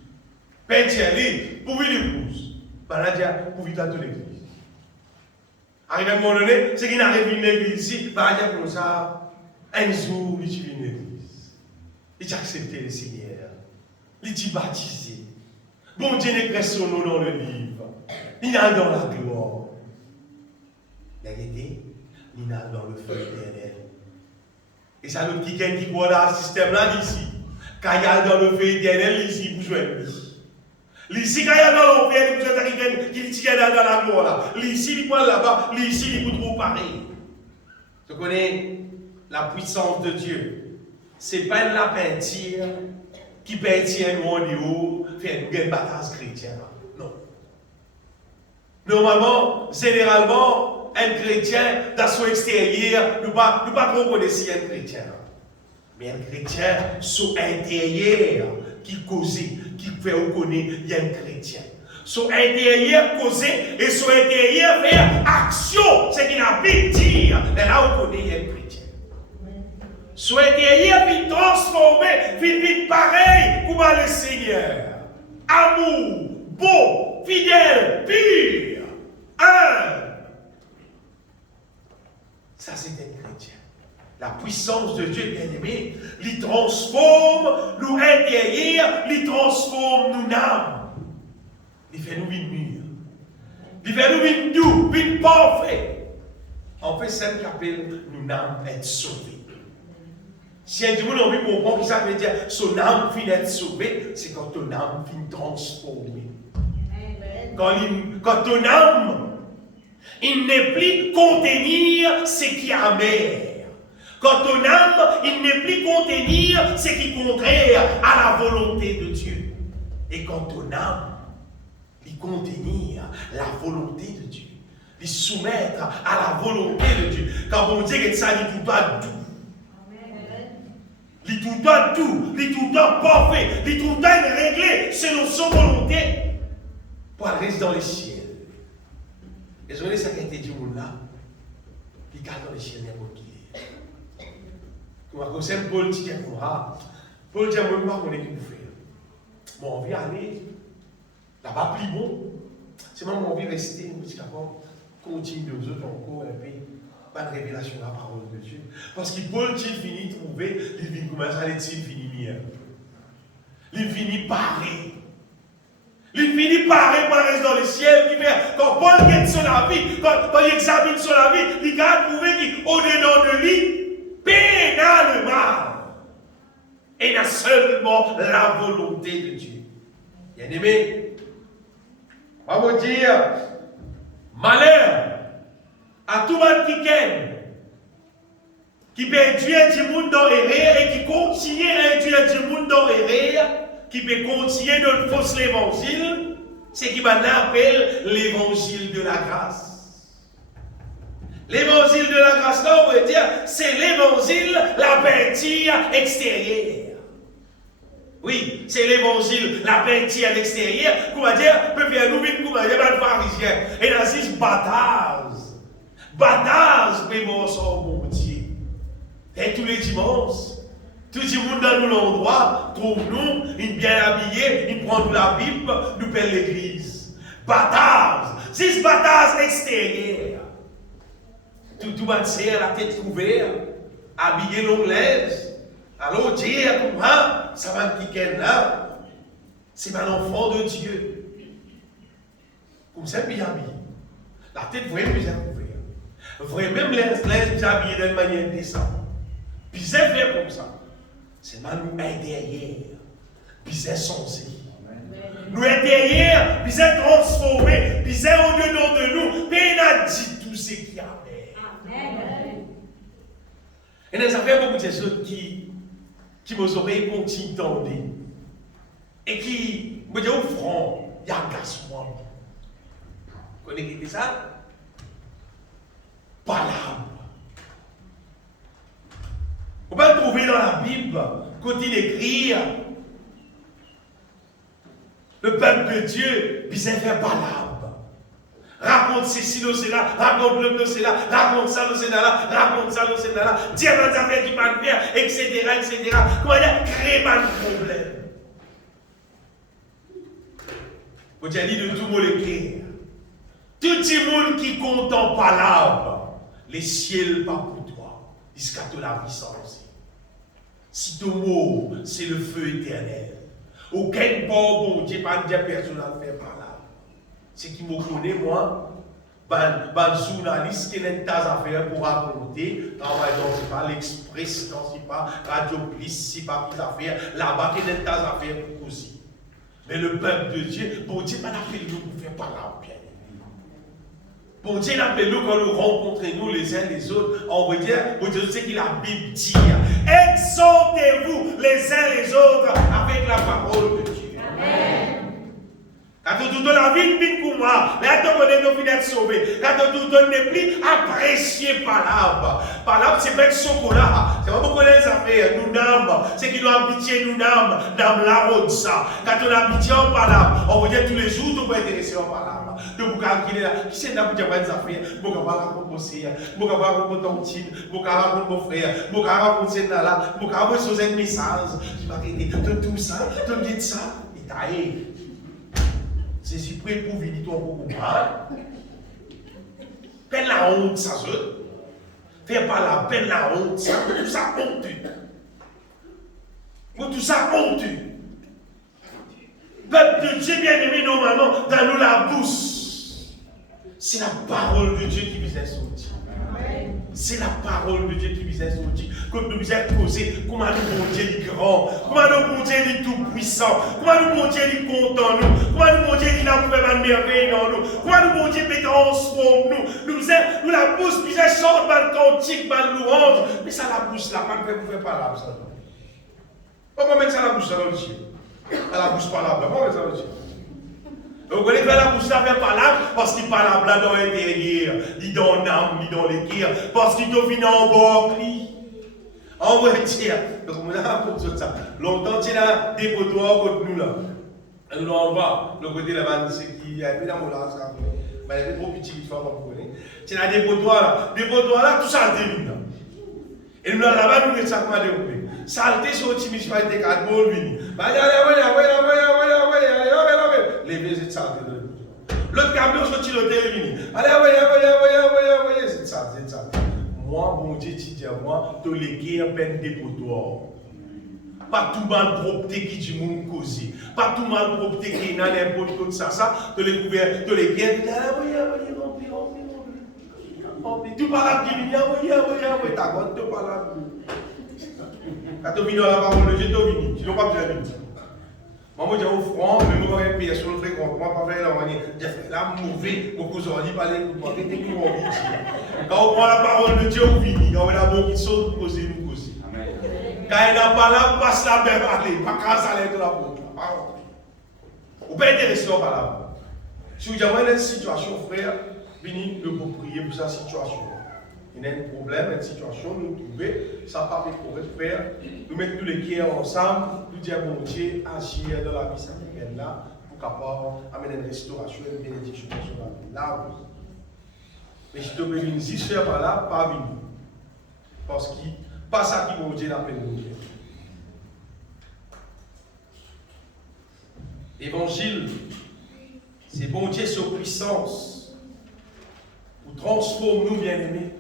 peinture les, pour les rouges, baladia, pour vite à toute l'église. Arrivé à un moment donné, c'est qu'il n'arrive une église ici, baladia comme ça, un jour, il suit une église. Il a accepté le Seigneur. Il est baptisé. Bon Dieu n'est pas son nom dans le livre. Il est dans la gloire. La vérité, il est dans le feu éternel. Et ça nous dit qu'il croit dans ce système-là d'ici. Quand il est dans le feu éternel, ici, vous jouez lui. Ici, quand il est dans l'enfer, vous êtes quelqu'un qui tient dans la gloire là. Ici, il prend là-bas. Ici, il vous trouve pareil. Tu connais la puissance de Dieu. Ce n'est pas la peinture qui peinture nous en haut, fait une bataille chrétienne. Non. Normalement, généralement, un chrétien, dans son extérieur, nous ne pas trop connaître si un chrétien. Mais un chrétien, son intérieur, qui cause, qui fait reconnaître qu'il y a un chrétien. Son intérieur cause et son intérieur fait action. C'est qu'il a pu dire, mais là, on connaît qu'il y a un chrétien. Son intérieur puis transformé, puis pareil comme le Seigneur. Amour, beau, fidèle, pur, ça c'est un chrétien. La puissance de Dieu bien-aimé, il transforme nous intérieur, il transforme nous âme. Il fait nous une mûre. Il fait nous une doux, une parfait. En fait, c'est ce qu'on appelle nous âme être sauvée. Si un monde a envie de comprendre ce que ça veut dire, son âme finit d'être sauvée, c'est quand ton âme finit transformée. Quand ton âme, il n'est plus contenir ce qui est amer. Quand ton âme, il n'est plus contenir ce qui est contraire à la volonté de Dieu. Et quand ton âme, il contenir la volonté de Dieu. Les soumettre à la volonté de Dieu. Quand bon Dieu, ça dit tout à tout. Il tout le tout, il tout le parfait, il tout le réglé selon son volonté pour aller dans les ciels. Et je voulais ça qui a été dit là, il garde dans les ciels n'importe qui est. Comme c'est Paul dit pour moi, Paul dit à moi, moi, on est qui vous fait. Bon, on vient aller, là-bas, plus bon. C'est moi, on vient rester, on dit qu'avant, continue aux autres encore, et puis. Pas de révélation de la parole de Dieu. Parce que Paul, il finit trouver, il vient commencer à il finit mieux. Il finit paré. Il finit paré par rester dans le ciel. Quand Paul gagne son avis, quand il examine son avis, il a trouvé qu'au-dedans de lui, pénal le mal. Et il a seulement la volonté de Dieu. Bien aimé, on va vous dire, malheur à tout le monde qui peut induire du monde dans l'erreur et qui continue à induire du monde dans l'erreur, qui peut continuer dans le faux l'évangile, c'est qui appelle l'évangile de la grâce. L'évangile de la grâce, là, on veut dire, c'est l'évangile, la peinture extérieure. Oui, c'est l'évangile, la peinture à l'extérieur, qu'on va dire, peut faire nous vite, qu'on va dire, le pharisien. Et là, c'est bâtard. Bâtard, mais bon, son bon Dieu. Et tous les dimanches, tout le monde dans l'endroit, trouve-nous, il bien habillé, il prend la Bible, nous paie l'église. Bâtard, c'est bâtard extérieur. Tout le monde sert la tête ouverte, habillé l'anglaise. Alors, dire, comment, ça va me piquer là, c'est un enfant de Dieu. Comme ça, bien habillé. La tête vraiment bien ouverte. Vrai, même les habillés d'une manière décente. Puis c'est fait comme ça. C'est mal nous derrière. Puis c'est censé. Nous derrière, puis c'est transformé, puis c'est au-dedans de nous. Puis il a dit tout ce qu'il y avait. Amen. Et nous avons beaucoup de choses qui nos oreilles continuent d'entendre. Et qui me disent au front, il y a un gaspement. Vous connaissez ça? Palabre. On va le trouver dans la Bible, quand il écrit le peuple de Dieu, puis c'est fait palabre. Raconte ceci, cela, raconte le cela, raconte ça, là, raconte ça, là, dis à ma affaire qui va le faire, etc. Comment dire, crée pas de problème. Vous avez dit de tout le monde écrire. Tout le monde qui compte en palabre. Les ciels pas pour toi, jusqu'à te la puissance. Si ton mot, c'est le feu éternel, aucun bon Dieu, pas de personne à faire par là. Ce qui me connaît, moi, un journaliste qui a des affaires pour raconter, donc c'est pas l'Express, non, c'est pas Radio Plus, c'est pas tout affaire, là-bas qui a des affaires pour causer. Mais le peuple de Dieu, bon Dieu, pas appelé nous pour faire par là, bien. Bon Dieu, appelle-nous quand nous rencontrons nous les uns les autres. On veut dire, bon Dieu, c'est que la Bible dit. Exhortez-vous les uns les autres avec la parole de Dieu. Amen. Quand tout le la vie est pour moi, mais quand on est sauvé, quand tout le n'est plus apprécié par l'arbre. Par l'arbre, c'est pas le chocolat. C'est pas beaucoup les affaires. Nous n'âmes, c'est qui nous habituent, nous n'âmes, dans la route ça. Quand on habitue en par l'arbre, on veut dire tous les jours, on peut intéresser en par l'arbre. De vous calculer là, qui c'est d'habitude des affaires, vous pouvez raconter mon sœur, vous pouvez raconter mon tantine, vous pouvez raconter mon frère, vous pouvez raconter là, vous pouvez recevoir un message, qui va dire tout ça, tout dit ça, et taille. C'est si près pour venir toi pour comprendre. Peine la honte, ça se. Fais pas la peine la honte, ça. Tout ça honteux. Tout ça honteux. Peuple de Dieu bien-aimé, normalement, dans nous la bouche. C'est la parole de Dieu qui vise à sortir. C'est la parole de Dieu qui vise à sortir. Quand nous nous avons posé, comment nous, bon Dieu, est grand, comment nous, bon Dieu, est tout puissant, comment nous, bon Dieu, est content nous, comment nous, bon Dieu, il a fait une merveille dans nous, comment nous, bon Dieu, peut transformer nous. Nous la bouche, nous chante mal cantique, mal louange, mais ça la bouche là, pas de faire pas là, ça. Pourquoi mettre ça la bouche dans le ciel? À la bouche pas là, pourquoi mettre ça dans le ciel? Vous connaissez la bouche là fait palabre parce qu'il parle là dans l'intérieur, il dans l'âme, il dans le cœur, parce qu'il te vient en bord, en vrai dire. Donc on a pour ça. Longtemps tu as des potoirs contre nous là. Nous on va le côté là-bas c'est qui a bien mon là ça. Mais il est trop petit il faut pas connaître. Tu as des potoirs là tout ça termine là. Et nous là-bas nous ça comment développer. Saleté sur la municipalité 4 bol vini. Les baies de saleté de l'autre camion sur l'hôtel vini. Allez, c'est ça. Moi, mon Dieu, tu dis à moi, tu les guerres peine des potoirs. Pas tout mal propre qui dit mon cosy. Pas tout mal propre qui n'a n'importe quoi ça. Tu les couverts, tu les guerres. Tu parles qui vient, oui, t'as quoi, tu parles. Quand tu viens dans la parole de Dieu, tu viens. Tu n'as pas besoin de dire. Moi, je dis au front, mais moi, je vais sur le fréquent. Moi, je vais la manière. J'ai fait la mauvais, beaucoup de gens disent, parlez, vous avez été plus envie de dire. Quand on prend la parole de Dieu, on vient. Quand on a la mot qui saute, nous causer, nous causer. Quand il n'a pas là, passe la même allée. Pas grâce à l'aide de la porte. Vous pouvez intéresser par là. Si vous avez une situation, frère, venez, nous pouvons prier pour sa situation. Il y a un problème, une situation, nous trouver, ça pas de problème, frère. Nous mettons tous les cœurs ensemble, nous disons bon Dieu, agir dans la vie sanitaire là, pour capable amener une restauration, une bénédiction sur la vie. Là, oui. Mais si tu veux venir ici, faire par là, pas venir. Parce que pas ça qui bon Dieu l'appelle bon Dieu. L'évangile, c'est bon Dieu sur puissance pour transformer nous bien-aimés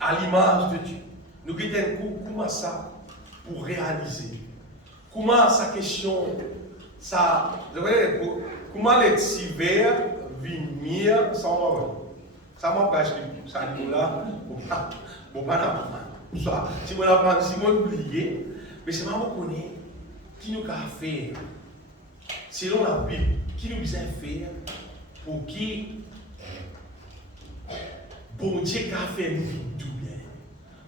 à l'image de Dieu. Nous guettons comment ça pour réaliser. Comment sa question, ça, comment les petits verres viennent sans voir. Ça m'empêche de ça dit là, bon pas ça. Si on apprend, si on oublie, mais c'est vraiment qu'on est qui nous a fait selon la Bible, qui nous a fait pour qui bon Dieu a fait nous vivre tout bien.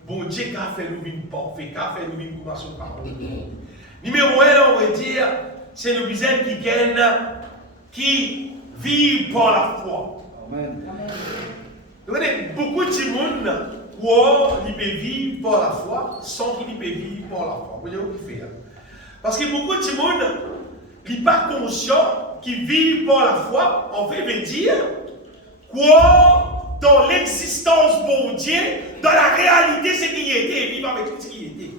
Bon Dieu a fait nous vivre parfait, a fait nous vivre comme son parole. Numéro 1, on va dire, c'est nous qui vivent par la foi. Amen. Vous voyez, beaucoup de monde croient qu'ils peuvent vivre par la foi sans qu'ils peuvent vivre par la foi. Vous voyez ce qu'il fait? Parce que beaucoup de monde qui sont pas conscients qu'ils vivent par la foi, en fait, veut dire croire dans l'existence de Dieu, dans la réalité, c'est qui était, vivre avec tout ce qui était.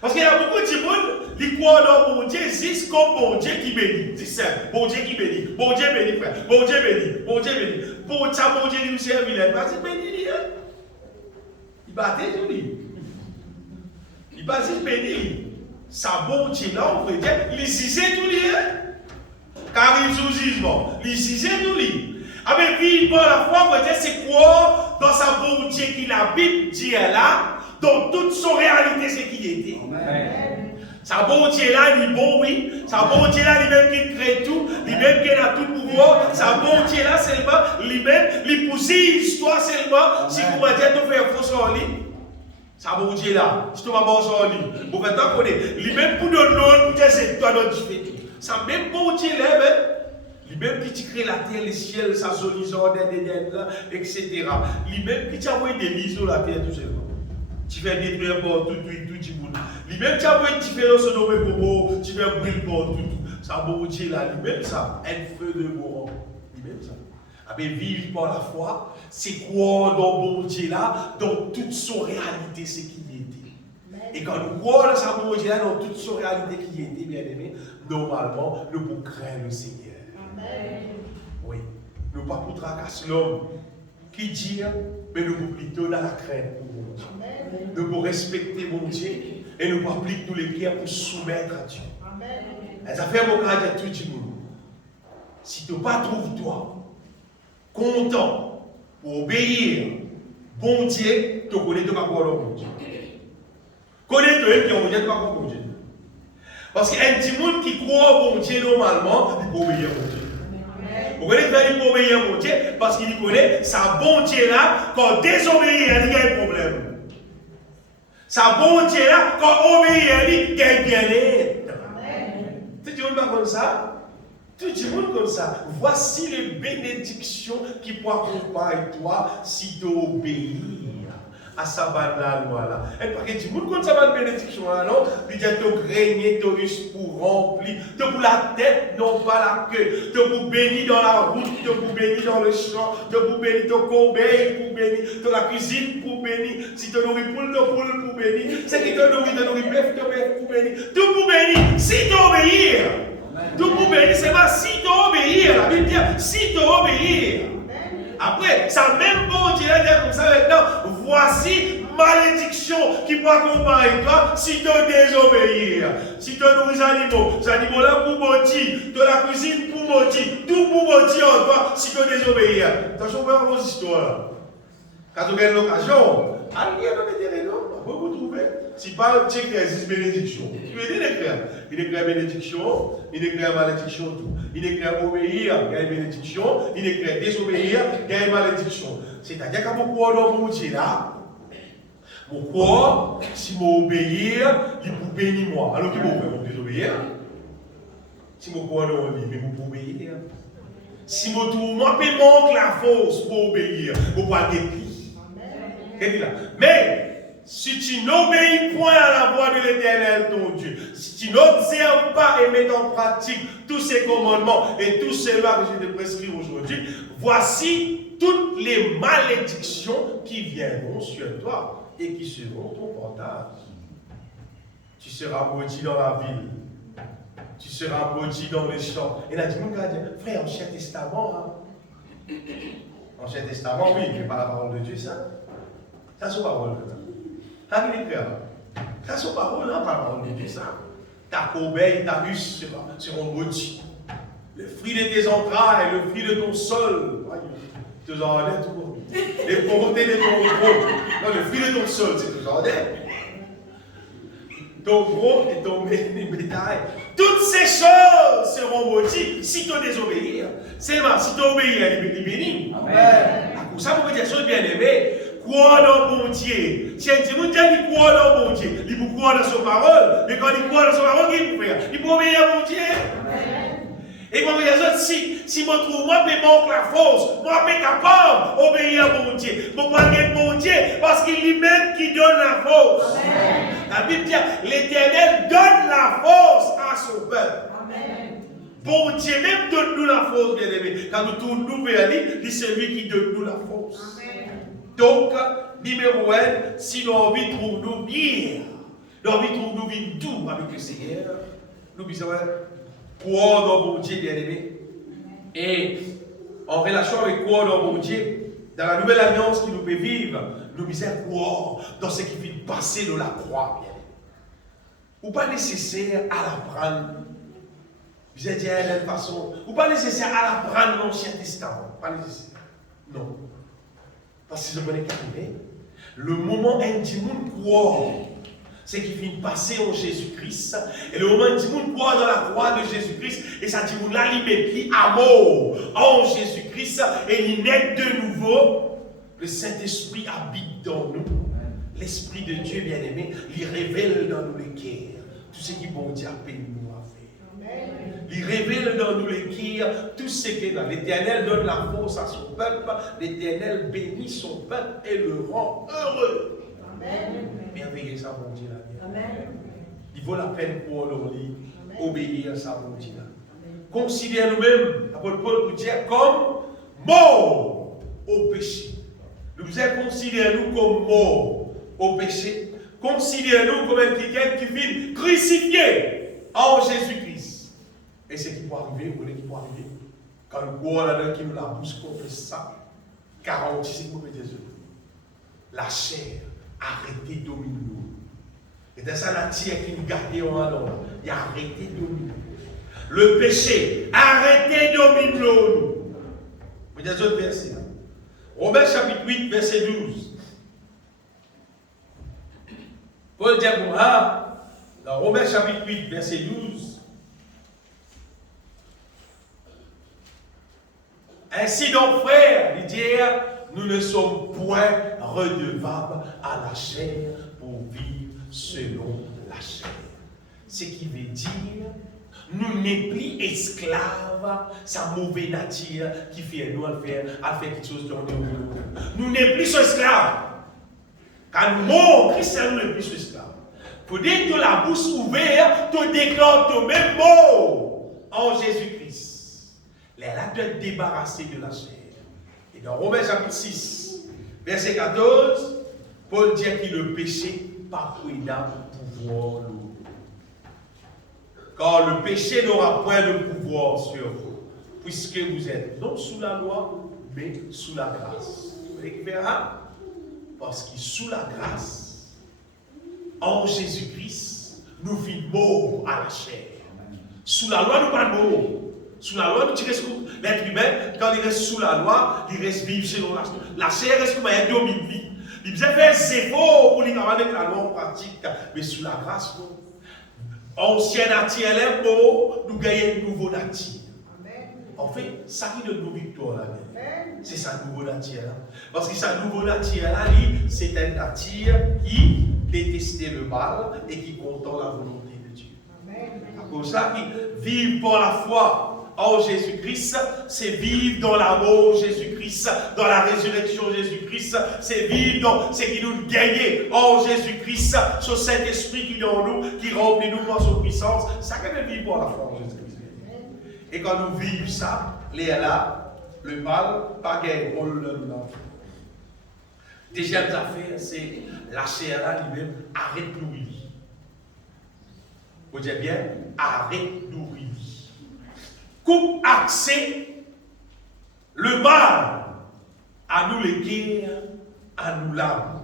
Parce qu'il y a beaucoup de monde qui croient dans bon Dieu, juste comme bon Dieu qui bénit. C'est simple. Bon Dieu qui bénit. Bon Dieu bénit, frère. Bon Dieu bénit. Bon Dieu bénit. Pour ça, bon Dieu nous sert, il est pas béni. Il battait tout lui. Il battait béni. Ça, bon Dieu là, on peut dire, il disait tout lui. Car il sous jugement. Il disait tout lui. Avec vivre par la foi, on peut dire, c'est quoi dans sa bon Dieu qui la Bible dit là, dans toute son réalité, c'est qui était. Amen. Sa bon Dieu là, il est bon, oui. Sa bon Dieu là, lui-même qui crée tout, lui-même qui a tout pouvoir. Sa bon Dieu là, seulement, lui-même, il pousse l'histoire seulement. Si vous me dites, tu fais un faux sur lui. Sa bon Dieu là, si tu vas bon sur lui. Vous faites tant qu'on est. Lui-même pour donner l'autre, pour dire c'est toi notre Dieu. Sa même bon Dieu là, lui-même qui crée la terre, les ciels, sa solution, etc. Lui-même qui a envoyé des lits sur la terre, tout seulement. Tu fais détruire pour tout le monde. Lui-même qui a envoyé différence sur nos propos, tu fais brûler pour tout. Ça, bon Dieu là, lui-même ça, un feu de bois. Lui-même ça. Mais vivre par la foi, c'est croire dans bon Dieu là, dans toute son réalité, c'est qui il était. Et quand nous croyons dans sa bon Dieu là, dans toute son réalité qui était, bien aimé, normalement, nous pouvons craindre le Seigneur. Amen. Oui. Nous ne pas pour tracasser l'homme qui dit, mais nous pouvons plutôt dans la crainte pour mon Dieu. Amen. Nous pouvons respecter mon Dieu et nous pouvons appliquer tous les cœurs pour soumettre à Dieu. Amen. Ça fait beaucoup de tout le monde. Si tu ne pas trouves toi content pour obéir, bon Dieu, tu connais tout par bon Dieu. Connais-toi qui obéit par bon Dieu. Parce qu'un petit monde qui croit au bon Dieu normalement, il peut obéir au bon Dieu. Vous connaissez qu'il peut obéir au bon Dieu parce qu'il connaît sa bon Dieu là, quand désobéir, il y a un problème. Sa bon Dieu là, quand obéir, il y a un bien-être. Si tu ne veux pas comme ça, Tout le monde comme ça. Voici les bénédictions qui pourront accompagner toi si tu obéis à sa banale loi là. Et parce que tout le monde comme ça va bénédiction là, non? Il dit tu régner, tu risques pour remplir, tu pour la tête, non pas la queue, tu pour bénir dans la route, tu pour bénir dans le champ, tu pour bénir ton corbeille, pour bénir, tu la cuisine pour bénir, si tu nourris poule, pour bénir, c'est qui te nourrit bœuf, pour bénir, tout pour bénir, si tu obéis. Tout pour bénir, c'est pas si tu obéis, la Bible dit si tu obéis. Après, ça même bon Dieu dit comme ça maintenant, voici malédiction qui peut accompagner toi si tu désobéis. Si tu nourris les animaux là pour maudire, de la cuisine pour maudire, tout pour maudire en toi si tu désobéis. Attention, on va voir cette histoire là. Quand tu as l'occasion, allez dans les terrains, on peut vous trouver. Si pas, tu écris 10 bénédictions. Tu veux dire l'écrire. Il écrit bénédiction, il écrit malédiction, tout. Il écrit obéir, il y a une bénédiction. Il écrit désobéir, il y a une malédiction. C'est-à-dire que mon corps dans mon Dieu là, mon corps, si je obéir, il peut bénir moi. Alors qu'il faut désobéir. Si mon corps dans mon lit, mais vous pouvez obéir. Si mon tour, moi, je manque la force pour obéir, pour pas déplier. Mais, si tu n'obéis point à la voix de l'Éternel, ton Dieu, si tu n'observes pas et mets en pratique tous ces commandements et tous ces lois que je te prescris aujourd'hui, voici toutes les malédictions qui viendront sur toi et qui seront ton portage. Tu seras maudit dans la ville. Tu seras maudit dans les champs. Et là, tu me dis, frère, Ancien Testament, hein? Ancien Testament, oui, mais pas la parole de Dieu, ça. Ça, c'est la parole de Dieu. Ça, il est clair. Ça, c'est la parole, hein, pas la parole de Dieu, ça. Ta corbeille, ta ruche seront maudits. Le fruit de tes entrailles, le fruit de ton sol. Tu en as tout. Les pauvretés de ton gros. Non, le fruit de ton sol, c'est tout en ton gros et ton bétail. Toutes ces choses seront maudites si tu désobéis. C'est vrai, si tu obéis, il est béni. Amen. Pour ça, vous pouvez dire, chose bien aimée, croire dans mon Dieu. Si un petit monde dit croire dans mon Dieu, il peut croire dans son parole, mais quand il croit dans son parole, qu'est-ce qu'il peut faire? Il peut obéir à mon Dieu. Amen. Et moi, si moi trouve, moi, je manque la force, moi, je suis capable d'obéir à mon Dieu. Je ne mon Dieu parce qu'il est lui-même qui donne la force. Amen. La Bible dit, l'Éternel donne la force à son peuple. Amen. Bon Dieu même donne-nous la force, bien aimé. Quand nous tournons vers lui, c'est lui qui donne nous la force. Amen. Donc, numéro 1, si nous avons envie de trouver nous bien, nous avons envie de trouver nous bien tout avec le Seigneur, nous disons, croire dans mon Dieu, bien aimé. Et en relation avec croire dans mon Dieu, dans la nouvelle alliance qui nous fait vivre, nous disons croire dans ce qui vient de passer de la croix, bien aimé. Ou pas nécessaire à l'apprendre. Vous êtes dit de la façon. Ou pas nécessaire à l'apprendre l'Ancien Testament. Pas nécessaire. Non. Parce que je connais qu'arriver. Le moment intime de croire, c'est qu'il finit de passer en Jésus-Christ. Et le moment intime de croire dans la croix de Jésus-Christ, et ça dit vous l'allumez qui amour en Jésus-Christ, et il naît de nouveau. Le Saint-Esprit habite dans nous. L'Esprit de Dieu bien-aimé, il révèle dans nous les cœurs tout ce qui bon Dieu appelle nous à faire. Il révèle dans nous les cœurs tout ce qui est dans l'Éternel donne la force à son peuple, l'Éternel bénit son peuple et le rend heureux. Amen. Merveilleux ça bon Dieu là. Amen. Il vaut la peine pour nous obéir à ça bon Dieu là. Considère nous-mêmes, l'apôtre Paul vous dire comme mort au péché. Nous considérons-nous comme morts au péché. Considérez-nous comme quelqu'un qui vit crucifié en Jésus-Christ. Et ce qui peut arriver, vous voulez qui peut arriver, quand nous croyons là-dedans qui nous la bouche qu'on fait ça, 46 mots de Jésus. La chair arrêtée de dominer nous. Et dans sa nature qui nous gardait en alors, il a arrêté de dominer. Le péché, arrêtez de dominer nous. Vous avez d'autres versets. Romains chapitre 8, verset 12. Paul dit dans Romains chapitre 8, verset 12. Ainsi donc, frères, il dit, nous ne sommes point redevables à la chair pour vivre selon la chair. Ce qui veut dire, Nous n'est plus esclaves, sa mauvaise nature qui fait nous à faire quelque chose de nous n'est plus esclaves. Quand nous mourons, Christ nous n'est plus esclaves. Pour dire que la bouche ouverte, tu déclares ton même mot en Jésus-Christ. Là, tu es débarrassé de la chair. Et dans Romains chapitre 6, verset 14, Paul dit que le péché par prudent pouvoir nous. Car le péché n'aura point de pouvoir sur vous, puisque vous êtes non sous la loi, mais sous la grâce. Vous voyez verra? Parce que sous la grâce, en Jésus-Christ, nous vivons morts à la chair. Sous la loi, nous pas morts. Sous la loi, nous tirons l'être humain, quand il reste sous la loi, il reste vivre selon la chair. La chair reste comme un domine-vie. Il faisait faire ses efforts pour les mettre la loi en pratique, mais sous la grâce, non. Ancien nature est beau, nous gagnons une nouvelle nature. En fait, ça qui donne nos victoires là, c'est sa nouvelle nature là. Parce que sa nouvelle nature là, c'est une nature qui détestait le mal et qui content la volonté de Dieu. C'est pour ça que vivre par la foi en Jésus-Christ, c'est vivre dans l'amour Jésus-Christ, dans la résurrection Jésus-Christ, c'est vivre dans ce qui nous gagne en Jésus-Christ, ce Saint-Esprit qui est en nous, qui remplit nous par son puissance. Ça que nous vivons par la foi en Jésus-Christ. Et quand nous vivons ça, là, le mal, pas gain rôle de nous. Deuxième affaire, c'est la chair là lui-même, arrête nous. Vous dites bien, arrête nous. Coupe accès le mal à nous les guerres, à nous l'âme.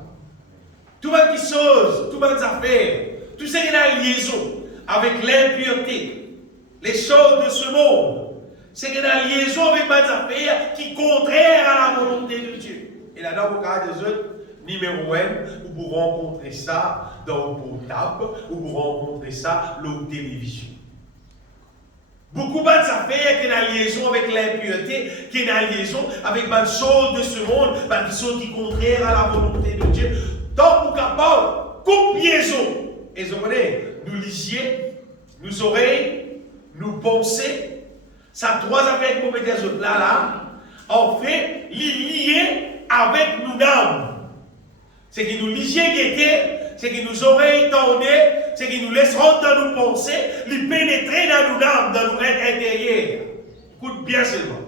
Tout le qui chose, tout le affaires, tout ce qui est en liaison avec l'impureté, les choses de ce monde, c'est qu'il y a une liaison avec des affaires qui sont contraires à la volonté de Dieu. Et là, dans le cas des autres, numéro 1, vous rencontrez ça dans le portable, ou vous rencontrez ça dans la télévision. Beaucoup d'affaires qui sont en liaison avec l'impureté, qui sont en liaison avec des choses de ce monde, des choses qui sont contraires à la volonté de Dieu. Donc, vous capable, coupe liaison. Et vous comprenez, nous lisiez, nous oreilles, nous pensées, ça trois affaires que vous mettez sur là, en fait, liées avec nous d'âme. C'est que nous lisiez guetter, c'est que nous oreilles tendaient, c'est qu'il nous laisse rentrer dans nos pensées, les pénétrer dans nos âmes, dans nos intérieurs. Écoute bien seulement.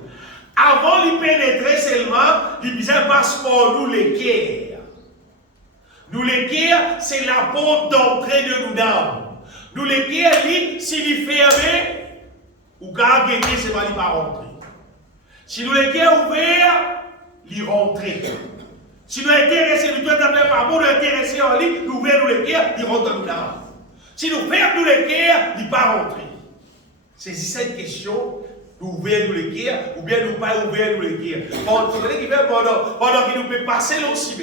Avant de pénétrer seulement, il disait passe pour nous les cœurs. Nous les cœurs, c'est la porte d'entrée de nos âmes. Nous les cœurs, s'il est fermé, ou quand il est c'est pas il va rentrer. Si nous les cœurs ouverts, il rentre. Si nous intéressés, nous devons appeler par bon, nous intéressés en lui, nous ouvrons les cœurs, il rentre dans nos âmes. Si nous fermons les cœurs, il ne va pas rentrer. C'est cette question, nous ouvrons les cœurs, ou bien nous ne pas ouvrir les cœurs. Pendant qu'il nous peut passer l'aussi,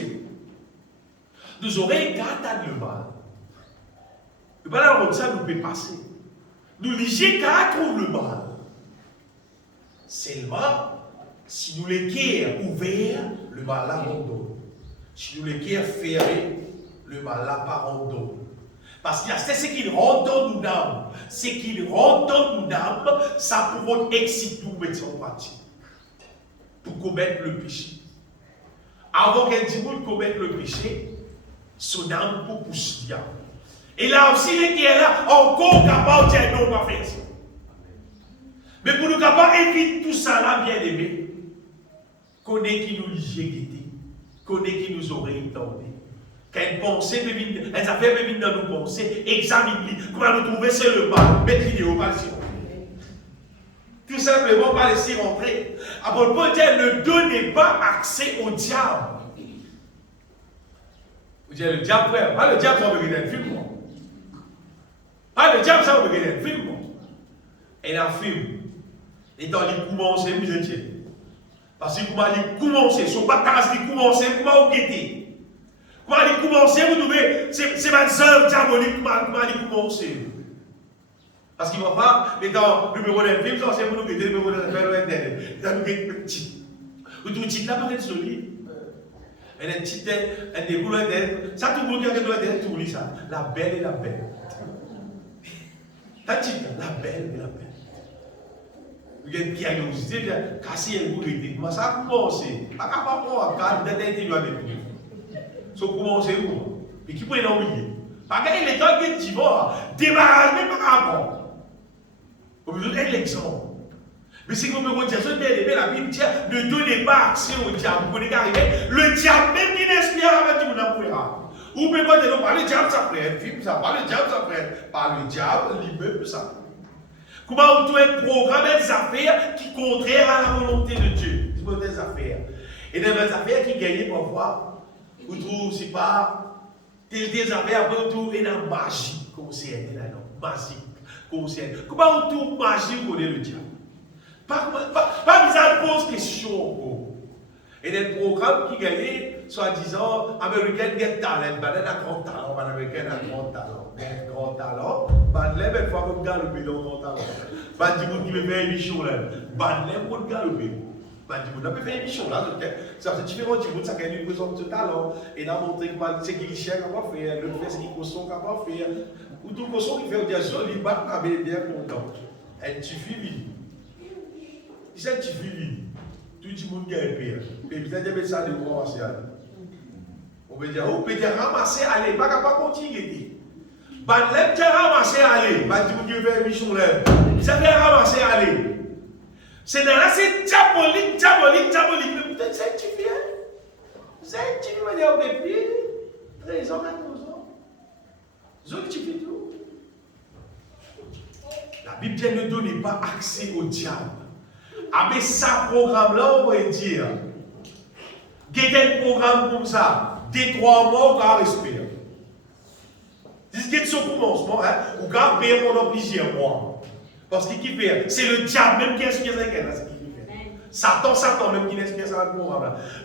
nous aurons gardé le mal. Le mal, comme ça, nous peut passer. Nous lisons quatre le mal. Seulement, si nous les cœurs ouverts, le mal là rentre. Si nous les cœurs fermés, le mal là pas rentre. Parce qu'il y a ce qui rentre dans nos âmes. Ce qui rentre dans nos âmes, ça pourra exciter nous mettre en pratique. Pour commettre le péché. Avant qu'un dimanche commette le péché, son âme pour pousser. Et là aussi, les qui est là, encore capable de dire non, pas faire ça. Mais pour nous capables d'éviter tout ça là, bien aimé, connaît qui nous lit, connaît qui nous aurait entendu. Quand une pensée, une affaire peut dans nos pensées, examine-les. Comment nous trouver c'est le mal, mettre l'idéo, pas laisser rentrer. Tout simplement, pas laisser rentrer. Après, peut-être ne donnez pas accès au diable. Vous dites le diable, frère, pas le diable, ça va regarder un film. Pas le diable, ça va regarder un film. Et un film, et dans les commencer, vous êtes. Parce que vous m'avez commencé, ce n'est pas casse qui commence, vous m'avez guetté. Vous allez commencer, vous trouvez, c'est ma œuvre diabolique qui va commencer. Parce qu'il ne va pas, mais dans le numéro d'un film, c'est pour nous guetter le numéro d'un film, dans nous guetter petit. Vous trouvez petit là, pas être solide. Elle est petite, elle est déboulée d'elle. Ça, tout le monde qui doit être tout ça. La belle et la belle. T'as dit, la belle et la belle. Vous avez Pierre, vous dites, casser le bout de comment ça a commencé. Pas capable de faire un cadre d'intelligence avec vous. Ça a commencé où? Et qui peut l'oublier? Parce qu'il est temps que tu vas débarrasser même par rapport. Vous me donnez l'exemple. Mais si vous me dites, la Bible dit, ne donnez pas accès au diable. Vous connaissez qu'arriver, le diable, même qui n'inspire avec vous, n'a pas. Ou peut pas dire, par le diable, ça ferait un film, ça, par le diable, ça ferait. Par le diable, lui-même, ça. Comment vous trouvez un programme des affaires qui sont contraires à la volonté de Dieu? C'est des affaires. Et des affaires qui gagnent parfois, vous trouvez, c'est pas des affaires, vous trouvez la magie concernée là-dedans. Magique concernée. Comment vous trouvez magie pour le diable? Pas besoin de poser question. Et des programmes qui gagnent, soi-disant, American Get Talent, un grand talent, Américain a grand talent. Un grand talent, Badlem, une fois que vous galopez dans grand talent. Badimoun qui me fait un bichon là, Badlem pour galoper. Badimoun a fait un bichon là, ça c'est différent, ça gagne une présence de talent. Et là, montrer que c'est qui cher qu'on va faire, le fait c'est qui cosson qu'on va faire. Ou tout cosson qui fait dire joli, Badlem est bien content. Elle suffit vite. Si ça suffit vite. Tout le monde gagne pire. Et puis, vous avez ça de vous ramasser. On peut dire, ramasser, allez, pas capable de continuer. Badlem, tu as ramassé, allez. Badimoun qui fait un bichon là. Vous avez ramassé, allez. C'est dans là, c'est diabolique. Mais peut-être c'est suffit. C'est suffit, on va dire, depuis 13 ans, 14 ans. Zone suffit tout. La Bible dit, ne donnez pas accès au diable. Ah, mais ça, programme-là, on va dire. Quel programme comme ça? Des 3 mois, on va respirer. C'est son commencement, hein? On va payer pendant plusieurs mois. Parce qu'il fait, c'est le diable même qui inspire ça. Satan même qui inspire ça.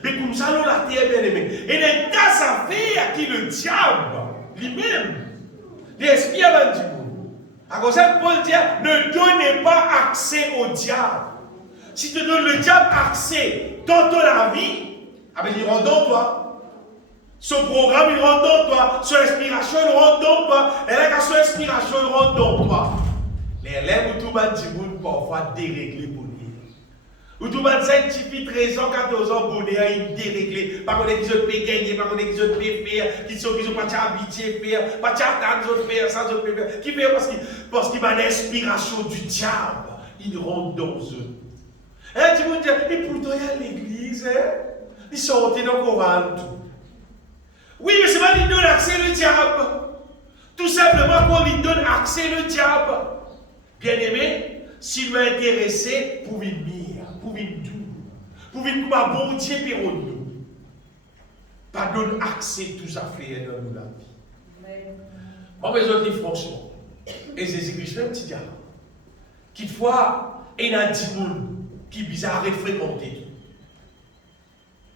Mais comme ça, on l'a bien aimé. Et les cas, ça fait à qui le diable, lui-même, l'inspire dans le monde. Alors, ça, Paul dit, ne donnez pas accès au diable. Si tu donnes le diable accès dans la vie, il rentre dans toi. Son programme, il rentre dans toi. Son inspiration, il rentre dans toi. Et là, son inspiration, il rentre dans toi. Les élèves, où tout le monde parfois déréglé pour lui. Où tout le monde sait que 13 ans, 14 ans, bonnet, il déréglé. Par contre, ils ont pu gagner, par contre, ils ont pu faire, qu'ils n'ont pas habitué à faire, pas attendre de faire, ça, ils ont pu faire. Qui fait parce qu'il a l'inspiration du diable. Il rentre dans eux. Et tu me dis, et pourtant il y a l'église, ils sont dans le Coran. Oui, mais c'est pas lui donne accès le diable. Tout simplement qu'on lui donne accès le diable. Bien aimé, s'il veut intéresser, pour une mire, pour une doux, pour une bon Dieu pour nous. Pas donne accès tout ça fait dans nous la vie. On besoin de dire franchement. Et Jésus-Christ même petit diable. Quelquefois, il y a des gens qui sont bizarres et fréquentés.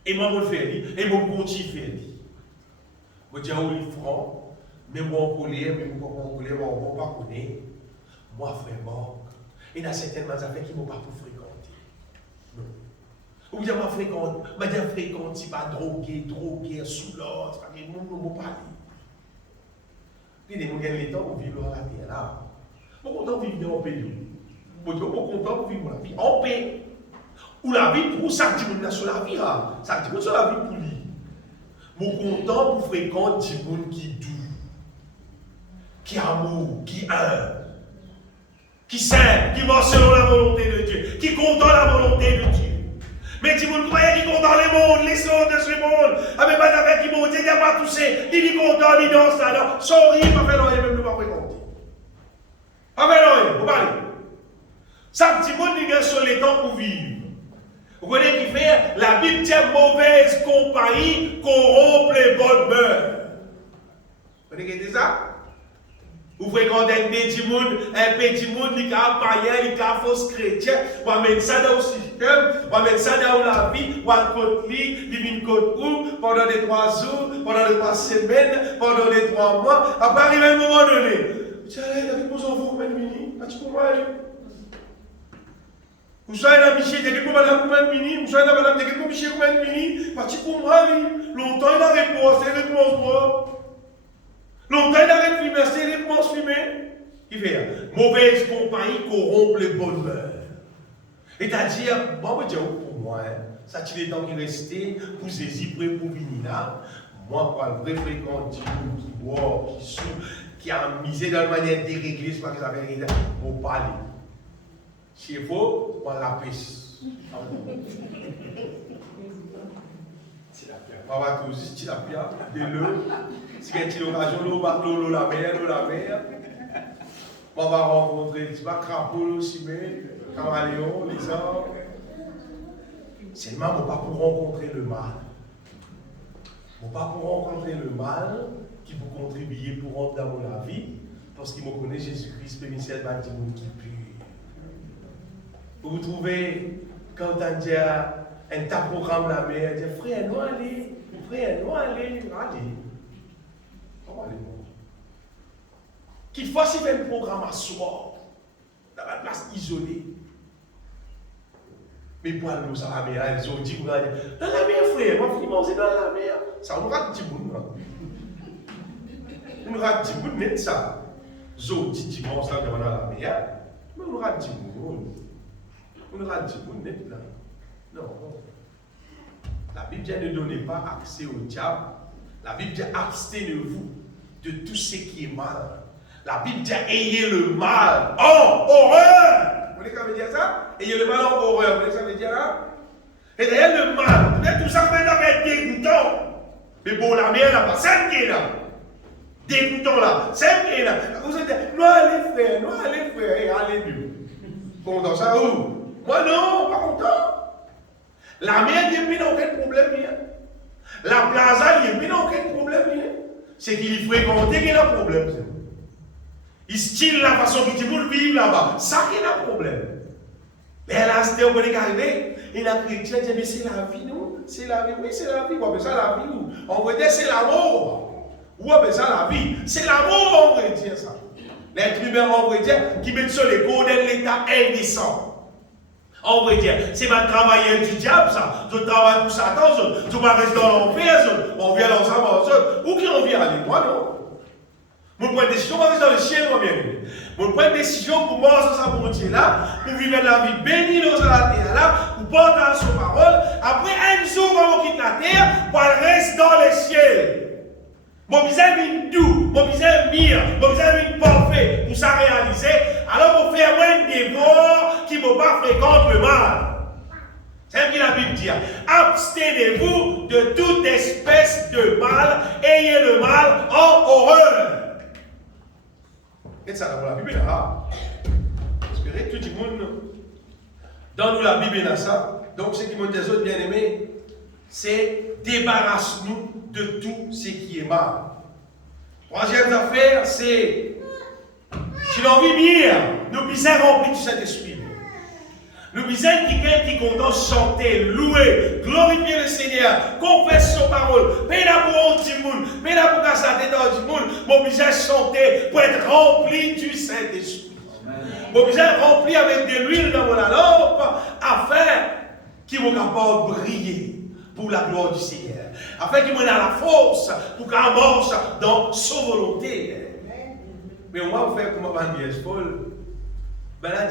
Et moi, je le fais, et moi, je continue de faire. Je dis, oui, franc, mais moi, on connaît, mais moi, on connaît, moi, on ne pas connaître. Moi, vraiment, il y a certaines affaires qui ne m'ont pas pour fréquenter. Non. Ou bien, moi, fréquente, c'est pas drogué, sous l'autre, c'est pas que les gens ne m'ont pas dit. Puis, les gens qui ont le temps pour vivre dans la terre, là. Moi, content de vivre dans le pays. Moi, content de vivre la vie en paix. Ou la vie pour ça que tu sur la vie, ça que tu sur la vie pour lui. Moi, content pour fréquenter des gens qui doux, qui amour, qui aime, qui s'aime, qui vont selon la volonté de Dieu, qui content la volonté de Dieu. Mais si vous croyez qu'il content le monde, les sons de ce monde, avec pas d'affaires qui vont dire, il n'y a pas touché, il est content, il danse là, sorry, pas fait l'oreille, même nous pas fréquenter. Pas fait l'oreille, vous parlez. Ça, petit monde, il est sur les temps pour vivre. Vous connaissez qui fait? La Bible dit mauvaise compagnie corrompt les bonnes mœurs. Vous connaissez ça? Vous fréquentez un petit monde, il a païen, il a fausse chrétien, vous mettez ça dans le système, vous mettez ça dans la vie, vous allez contre lui, il vient contre vous, pendant les 3 jours, pendant les 3 semaines, pendant les 3 mois, après arriver à un moment donné. Tiens, il y a des enfants qui ont mini, tu comprends? Vous soyez la Michel, il y a quelqu'un madame mini, vous soyez la madame, il y a quelqu'un Michel mini, tu comprends? Longtemps il a répondu, c'est réponse moi. Longtemps il a répondu, c'est réponse fumée. Qui fait mauvaise compagnie corrompt le bonheur. C'est-à-dire, moi, je dis pour moi, ça tire les temps qui restait pour saisir pour venir là. Moi, pour le vrai fréquent, qui boit, qui sous, qui a misé dans la manière déréglée, c'est pas que ça fait rien pour parler. Si il faut, on la pêche. On va tous dire tilapia, de l'eau. Si il y a une occasion, l'eau, bateau, la mer. On va rencontrer des crapauds, aussi, caméléons, les arbres. Seulement, on ne va pas pour rencontrer le mal. On ne va pas pour rencontrer le mal qui peut contribuer pour rentrer dans la vie, parce qu'il me connaît Jésus-Christ, pénitiel, bâti, monde qui pue. Vous trouvez, quand on dit un tas programme la mer, on dit frère, nous allez. Comment aller, mon qu'il faut s'y faire un programme à soi, dans la place isolée. Mais pour aller nous à la mer, ils ont dit, dans la mer, frère, moi, je manger dans la mer. Ça, on rate 10 bouts. On rate 10 bouts, net ça. Ils ont dit dimanche, là, dans la mer. Mais on rate 10 bouts. On rate 10 bouts, net là. Non. La Bible dit ne donnez pas accès au diable. La Bible dit abstenez-vous de tout ce qui est mal. La Bible dit ayez le mal en horreur. Vous voyez ce que ça veut dire ça? Ayez le mal en horreur. Vous voyez ce que ça veut dire là? Et d'ailleurs le mal, peut-être tout ça peut être dégoûtant. Mais bon, la mère là, pas celle qui est là. Dégoûtant là, celle qui est là. Vous êtes nous allez frère, et allez mieux. Bon, dans ça où? Moi non, pas content. La mère, il n'y a aucun problème. La plaza, il n'y a aucun problème. C'est qu'il y fréquentait qu'il y a un problème. Il style la façon qu'il dit pour vivre là-bas. Ça qui est un problème. Mais là, c'était au moment d'arriver, et la chrétienne dit, mais c'est la vie, nous. C'est la vie. Oui, c'est la vie. On appelle ça la vie, nous. On va dire, c'est l'amour. Ou on appelle ça la vie. C'est l'amour, on va dire ça. L'être humain, on va dire, qui met sur les codes de l'état indécent. On va dire, c'est ma travailleur du diable, ça. Je travaille pour Satan, je vais rester dans l'enfer, on vient ensemble, ou qui on vient aller, moi non. Je prends une décision, je vais dans le ciel, moi bien. Je prends une décision pour moi, ça, pour Dieu là, pour vivre la vie bénie dans la terre là, pour porter dans son parole. Après un jour, on quitte la terre, pour rester dans le ciel. Mon visage est doux, mon visage est mire, mon visage est parfait pour ça réaliser. Alors, on fait un dévot qui ne va pas fréquenter le mal. C'est ce que la Bible dit. Abstenez-vous de toute espèce de mal, ayez le mal en horreur. Et ça, dans la Bible, là. J'espère que tout le monde, dans nous, la Bible, là, ça. Donc, ce qui m'ont des autres bien-aimés, c'est débarrasse-nous de tout ce qui est mal. Troisième affaire, c'est si l'on vit bien, nous bisons remplis du Saint-Esprit. Nous bisons qui content chanter, louer, glorifier le Seigneur, confesse son parole, paix pour un petit monde, paix pour casser dans du monde, mon bisons chanter pour être rempli du Saint-Esprit. Mon bisons rempli avec de l'huile dans la lampe, afin qu'il soit capable de briller pour la gloire du Seigneur. Afin qu'il ait la force pour qu'il marche dans sa volonté. Mais on va faire comme un pièce folle. Ben là,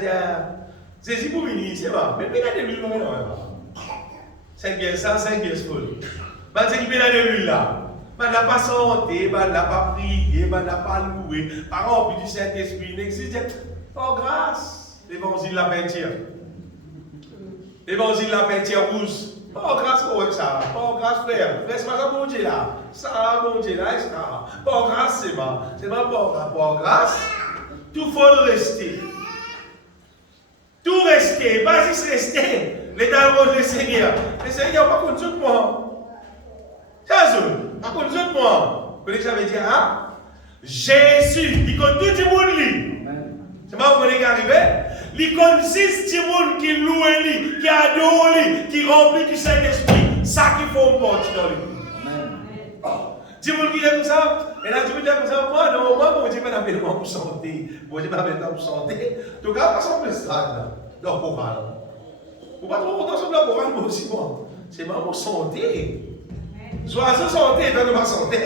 c'est si pour venir, c'est pas. Mais regardez l'huile, non, non. 5 pièces ça, 5 pièces folle. Ben c'est qui met la l'huile là. Ben n'a pas santé, ben n'a pas prié, ben n'a pas loué. Par rempli du Saint-Esprit, n'existe pas grâce. L'évangile de la peinture. L'évangile de la peinture rouge. Pas grâce pour ça, pas grâce frère. Frère, c'est pas ça bon Dieu là. Ça bon Dieu là, c'est ça. Pas grâce, c'est pas. C'est pas pas grâce. Tout faut rester. Tout rester, pas juste rester. L'état de le Seigneur. Le Seigneur n'a pas connu de moi. C'est ça, pas connu de moi. Vous voyez ça veut dire, hein? Jésus, il connaît tout le monde. C'est pas vous voyez qu'arriver? Il consiste de monde qui loue lui, qui adore lui, qui remplit du Saint-Esprit. Ça qu'il faut porter dans lui. Si vous qui est comme ça, et là, tu me dis comme ça, moi, non, moi, mon Dieu m'a appelé pour santé. Mon Dieu m'a appelé pour santé. Donc, pas semble ça, dans le moral. Vous pas trop content sur le moral, moi aussi, moi. C'est ma santé. Soit sa santé, donne ma santé.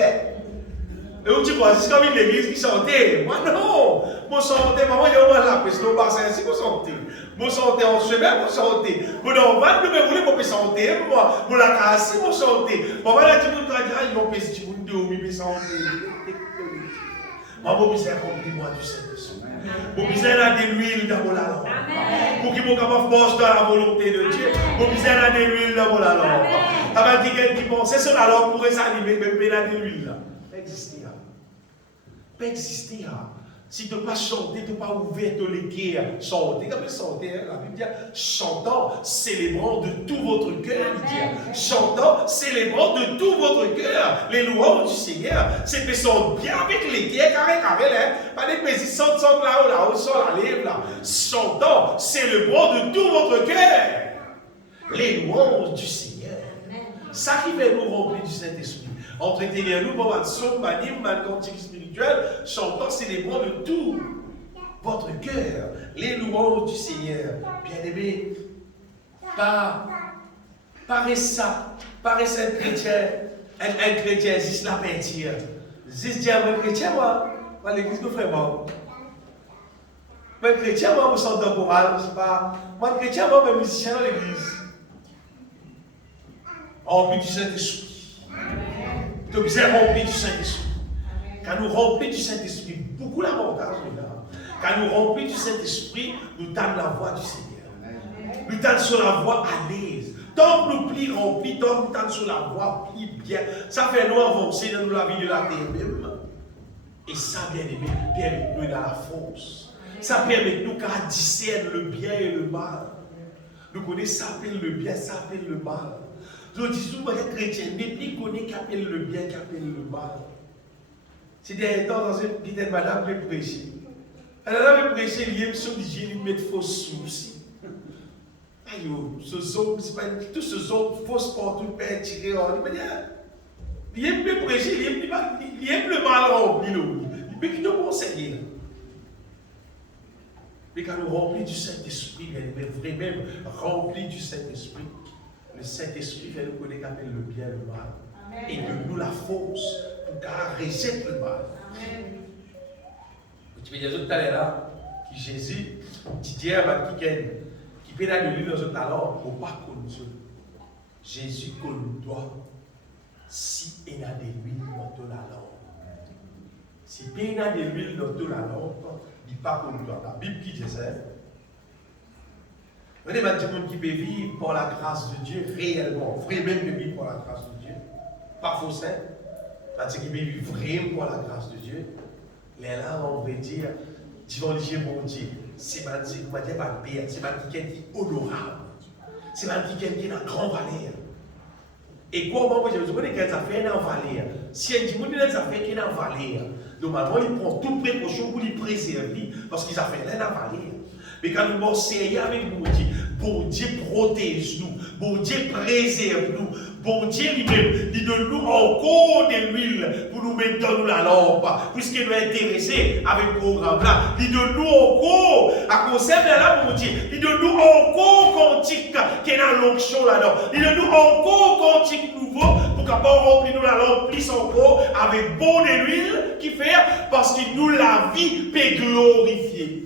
Et où tu vois, c'est comme une église qui chantait. Moi non. Moi chantais, maman, il y a un la peste, le bassin, si vous chantez. Moi chantais en chemin, moi chantais. Moi non, va nous me voulez, moi chanter. Moi, la casse, moi chanter. Maman, là, tu me dis, ils vont pester, tu me dis, oui, mais chanter. Maman, vous avez compris, moi, du Saint-Esprit. Vous avez de l'huile dans mon langue. Pour qu'ils soient capables de marcher dans la volonté de Dieu. Vous avez de l'huile dans mon langue. Ça veut dire quelqu'un qui pense, c'est ça la langue pourrait s'animer, même de l'huile là. Existera. Pas existera. Si tu n'as pas chanté, tu n'as pas ouvert les guerres, chanter. Comme chanter, la Bible dit, chantant, célébrant de tout votre cœur, il dit. Chantant, célébrant de tout votre cœur les louanges du Seigneur. C'est que sont bien avec les guerres, carré, là. Pas des petits sont là-haut, sur la lèvre, là. Chantant, célébrant de tout votre cœur les louanges du Seigneur. Ça qui fait nous remplir du Saint-Esprit. Entretenez-nous pour votre somme, un cantique spirituel, chantant, célébrant de tout votre cœur les louanges du Seigneur. Bien-aimés, pas ça, pas un chrétien, un chrétien, juste la peinture. Juste dire, un chrétien, moi, l'église nous fait bon. Un chrétien, moi, je me sens de morale, je sais pas. Moi, un chrétien, moi, je suis musicien dans l'église. Rempli du Saint-Esprit. Tu es bien rempli du Saint-Esprit. Quand nous remplis du Saint-Esprit, beaucoup l'avantage là. Quand nous remplis du Saint-Esprit, nous donnons la voix du Seigneur. Nous donnons sur la voix à l'aise. Tant que nous plis remplis, tant que nous donnons sur la voix plis bien, ça fait nous avancer dans la vie de la terre même. Et ça, bien aimé, permet nous dans la force. Ça permet nous qu'à discerner le bien et le mal. Nous connaissons ça appelle le bien, ça appelle le mal. Je dis souvent les chrétiens, mais plus connaît qu'appelle le bien, qu'appelle le mal. C'est des temps dans une petite madame qui prêcher. Elle a prêché, il y a une chose d'hygiène, il met de fausses soucis. Aïe, ce son, c'est pas tout ce son, fausse partout, père tiré en. Il aime me prêcher, il aime le mal rempli. Il peut qu'il nous conseille. Mais quand nous remplis du Saint-Esprit, mais vraiment remplis du Saint-Esprit, le Saint-Esprit fait nous connaître qu'appelle le bien et le mal. Amen. Et de nous la force pour qu'elle rejette le mal. Amen. Tu peux dire tout à l'heure là, qui Jésus, Didier qui peut aller lui dans un talent, au pas comme Dieu. Jésus connaît toi si il y a de l'huile dans la lampe. Si il y a de l'huile dans la lampe, il n'est pas comme toi. La Bible qui dit ça. Vous avez des gens qui peuvent vivre par la grâce de Dieu réellement, vraiment vivre par la grâce de Dieu. Pas faux, c'est parce qu'ils peuvent vivre vraiment par la grâce de Dieu. Les là, on veut dire, tu vas dire, mon Dieu, c'est ma Dieu, c'est ma qui est honorable. C'est ma qui est dans grand valeur. Et comment je vous dis qu'elles affaires dans valeur. Si un dimanche des affaires qui est dans valeur, normalement, il prend toute précaution pour les préserver parce qu'ils affaires dans valeur. Mais quand nous sommes avec bon Dieu protège-nous, bon Dieu préserve-nous, bon Dieu lui-même, il donne nous encore de l'huile pour nous mettre dans la lampe, puisqu'il nous est intéressé avec le programme là. Il donne nous encore, à conserver là, bon Dieu, il donne nous encore cantique qui est dans l'onction là-dedans. Il donne nous encore cantique nouveau pour qu'on remplir nous la lampe plus encore avec bon de l'huile qui fait parce que nous la vie peut glorifier.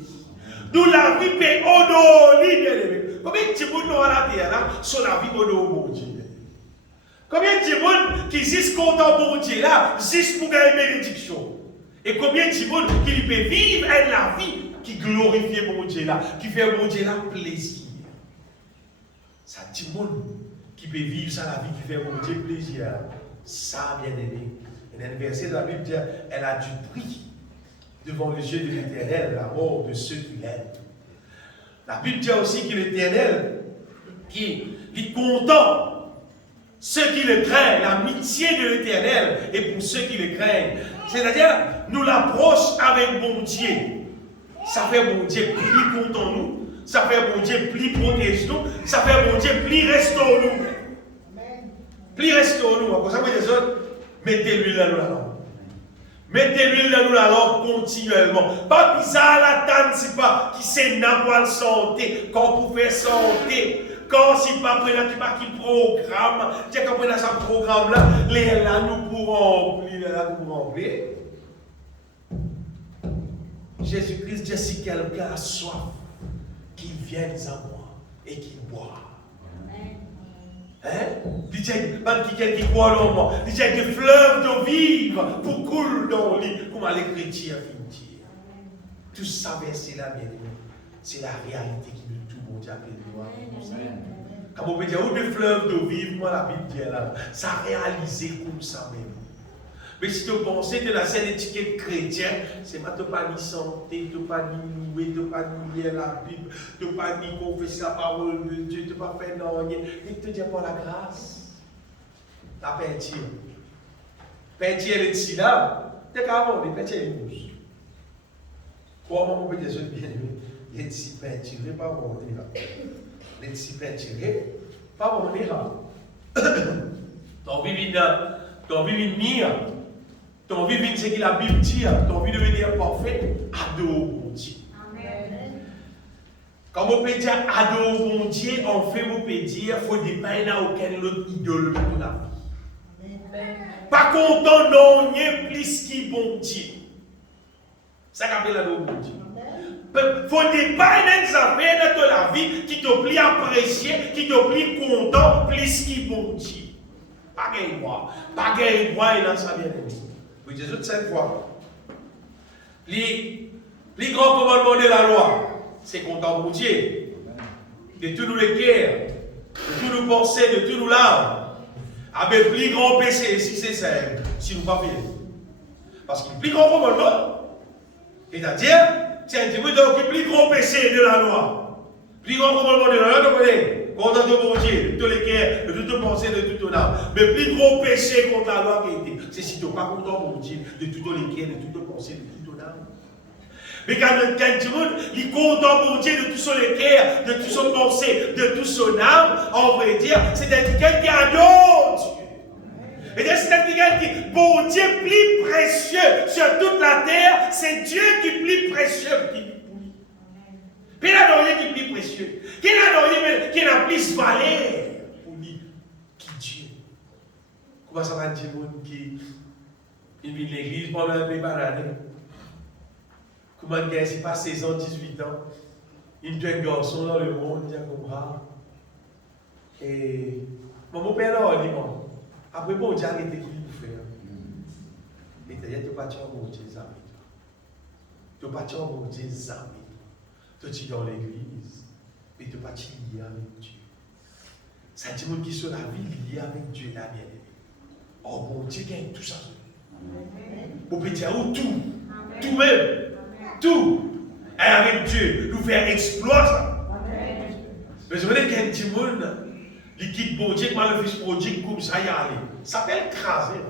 Nous la vie peut honorer. Combien de gens à la terre sur la vie honore mon Dieu? Combien de gens qui disent content mon Dieu là, juste pour gagner bénédiction? Et combien de gens qui peuvent vivre la vie qui glorifie mon Dieu là, qui fait mon Dieu là plaisir? Ça dit monde qui peut vivre ça la vie qui fait mon Dieu plaisir. Ça bien aimé. Il y a un verset de la Bible qui dit elle a du prix devant les yeux de l'Éternel, la mort de ceux qui l'aiment. La Bible dit aussi que l'Éternel, qui est content, ceux qui le craignent, l'amitié de l'Éternel est pour ceux qui le craignent. C'est-à-dire, nous l'approche avec bon Dieu. Ça fait bon Dieu plus content nous, ça fait bon Dieu plus protège nous, ça fait bon Dieu plus restaure nous. Plus restaure nous. Pour ça, vous les autres, mettez l'huile dans la lampe. Mettez l'huile dans la lampe continuellement. Pas bizarre la tante, c'est pas qui c'est n'importe santé, quand vous faites santé. Quand c'est pas prêt qui pas qui programme, c'est quand on a ce programme là, les là nous pourrons remplir, là nous pourrons remplir. Jésus-Christ dit si quelqu'un a soif, qu'il vienne à moi et qu'il boive. Hein? Il dit quelqu'un qui croit en moi, il dit que des fleuves d'eau vive pour couler dans lui, comme les chrétiens finissent. Tout ça, c'est la bien-aimée. C'est la réalité qui nous tout bon Dieu appelle nous. Comme on peut dire, où des fleuves d'eau vive, moi la Bible dit là, ça a réalisé comme ça même. Mais si tu pensais que la seule étiquette chrétienne, c'est pas de pas ni santé, de pas ni louer, de pas ni lire la Bible, de pas ni confesser la parole de Dieu, de pas faire rien. Il te dit pas la grâce. La peinture. Peinture, elle est ici là. Dès qu'avant, les peintures, elles bougent. Comment on peut dire ça bien aimé? Les petits peinturés, pas bon, on est là. Les petits peinturés, pas bon, on est là. Ton vivre mire. Ton vie, c'est que la Bible dit, ton vie devenir parfait, adore mon Dieu. Comme on peut dire adore mon Dieu, en fait, on peut dire, il faut dépeindre à aucun autre idole de la vie. Pas content, non, rien plus qui bon Dieu. Ça qu'appelle adore mon Dieu. Il faut dépeindre des affaires de la vie qui te plaît apprécier, qui te plaît content, plus qui bon Dieu. Pas gagne moi. Pas gagne moi, il a ça bien aimé. Oui, Jésus, cette fois. Les grands commandements de la loi, c'est content pour Dieu. De tous nous les cœurs, de tous nous pensées, de tous nous larmes. Avec plus grand péché, si c'est simple, si nous ne pas faire. Parce que le plus grand commandement, c'est-à-dire, c'est un petit peu le plus grand péché de la loi. Le plus grand commandement de la loi, vous voyez. Content de mon Dieu, de tous les cœurs, de toutes les pensées, de tout ton âme. Mais le plus gros péché contre la loi qui a été, c'est si tu n'es pas content de mon Dieu, de tous les cœurs, de toutes les pensées, de tout ton âme. Mais quand tout le monde est content pour Dieu de tout son cœur, de toute son pensée, de toute son âme, on va dire, c'est quelqu'un qui adore Dieu. Et c'est quelqu'un qui, pour Dieu, plus précieux sur toute la terre, c'est Dieu qui est plus précieux pour lui. Il n'a rien qui est plus précieux. Il n'a rien qui n'a plus valeur pour lui qui Dieu. Comment ça va dire qui vient de l'église pendant un peu d'années? Comment il a pas 16 ans, 18 ans? Il y a un garçon dans le monde, il dit comme ça. Et mon père là, il dit après bon, Dieu a arrêté qui nous fait. Et tu n'as pas de mon Dieu, ça. Tu n'as pas de mon Dieu, ça. Tu es dans l'église, mais tu n'es pas lié avec Dieu. Ça dit qui sont la vie liée avec Dieu, la bien-aimée. Oh mon Dieu, gagne tout ça. Vous pouvez dire tout, tout même, tout. Et avec Dieu, nous faire exploit ça. Mais je veux dire qu'il y a un petit monde, qui quitte bon Dieu, comme le fils prodigue, comme ça y aller. Ça s'appelle craser.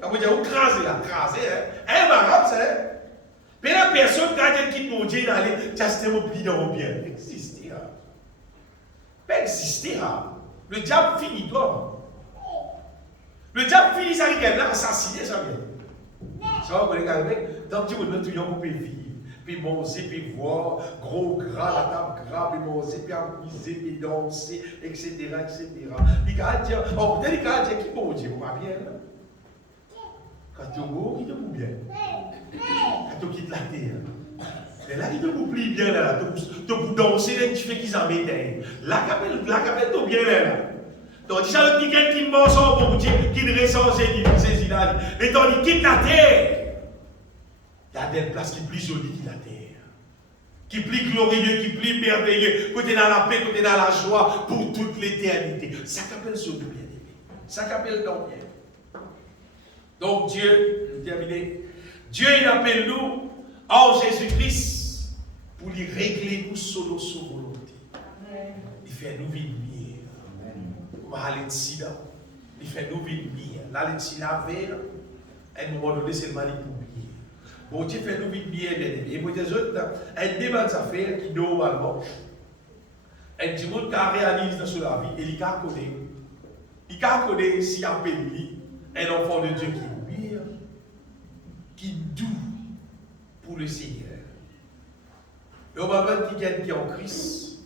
Ça veut dire, vous crasez là, craser, hein. Un arabe, c'est. Mais la personne qui quitte mon Dieu d'aller, c'est un mot dans bien. Exister. Pas exister. Le diable finit toi. Le diable finit ça, il a assassiné ça. Ça va, vous regardez, dans le petit monde, tout le monde peut vivre. Puis manger, puis voir, gros gras, la table gras, puis manger, puis amuser, puis danser, etc. etc. Puis quand il dit, oh, peut-être qu'il dit, qui bon Dieu, va bien. Quand tu es beau, il te bouge bien. Quand tu quittes la terre. Mais là, il te bouge plus bien, là. Tu bouges danser, là, tu fais qu'ils en mettent. Là, capelle, tu bien, là. Donc, dis ça, le petit qui mange en bon Dieu, qui ne ressent ses là. Et quand il quitte la terre, il y a des places qui sont plus jolies que la terre. Qui sont plus glorieux, qui sont plus merveilleux. Côté dans la paix, côté dans la joie, pour toute l'éternité. Ça s'appelle ce bien aimé. Ça s'appelle donc bien. Donc Dieu, je termine. Dieu il appelle nous en Jésus-Christ pour lui régler nous selon sa volonté. Il fait nous vivre mieux. On va aller ici là. Il fait nous vivre mieux. Là, ici là, vers, à un moment donné, c'est le mal pour mieux. Bon Dieu fait nous vivre mieux, bien aimé. Et pour des autres, un débat d'affaires qui normalement, un petit monde qui réalise dans la vie, et il connaît. Il connaît s'il appelle lui. Un enfant de Dieu qui est pire, qui est doux pour le Seigneur. Et au moment qui est en Christ,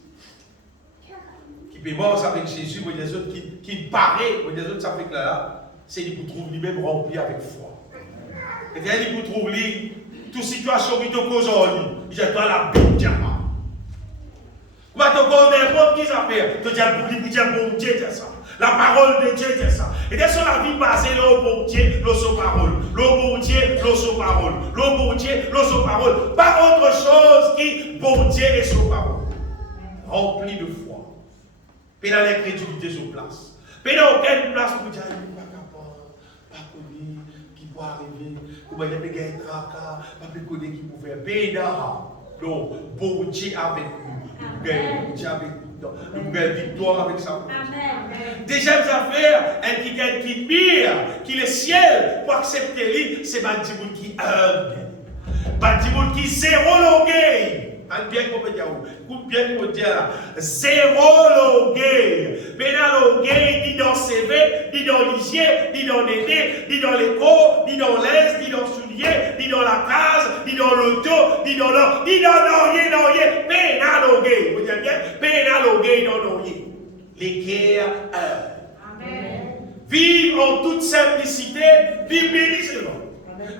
qui peut mort avec Jésus, ou des autres qui paraît, ou des autres ça fait que là, c'est qu'il vous trouve lui-même rempli avec foi. C'est-à-dire qu'il vous trouve lui, toute situation qui te cause en lui, je dois la Bible dire pas. Vous va te connaître n'importe qui ça fait, te dire bon Dieu dire ça. La parole de Dieu dit ça. Et dès son la vie basée là au bon Dieu, là sur parole. Le bon Dieu, là sur parole. Le bon Dieu, là sur parole. Pas autre chose qui bon Dieu et sur parole. Rempli de foi. Puis dans l'incrédulité sur place. Puis dans aucune place pour dire, pas capable, pas connu, qui peut arriver, comment il y a des gars tracas, pas connu qui peut faire. Puis non, bon Dieu avec nous. Bon Dieu avec nous. Nous avons victoire avec ça. Deuxième affaire, un qui mire, qui le ciel pour accepter lui, c'est Badimoun qui humble. Badimoun qui zéro l'orgueil. Bien qu'on peut dire, bien qu'on peut dire, zéro l'orgueil. Mais dans l'orgueil, ni dans CV, ni dans l'hygiène, ni dans l'été, ni dans l'écho, ni dans l'est, ni dans le soulier, ni dans la case, ni dans l'auto, ni dans l'or, ni dans l'orgueil, mais dans l'orgueil. Vous dites bien, mais dans l'orgueil, dans l'orgueil. L'équerre, Amen. Vive en toute simplicité, vive béni seulement.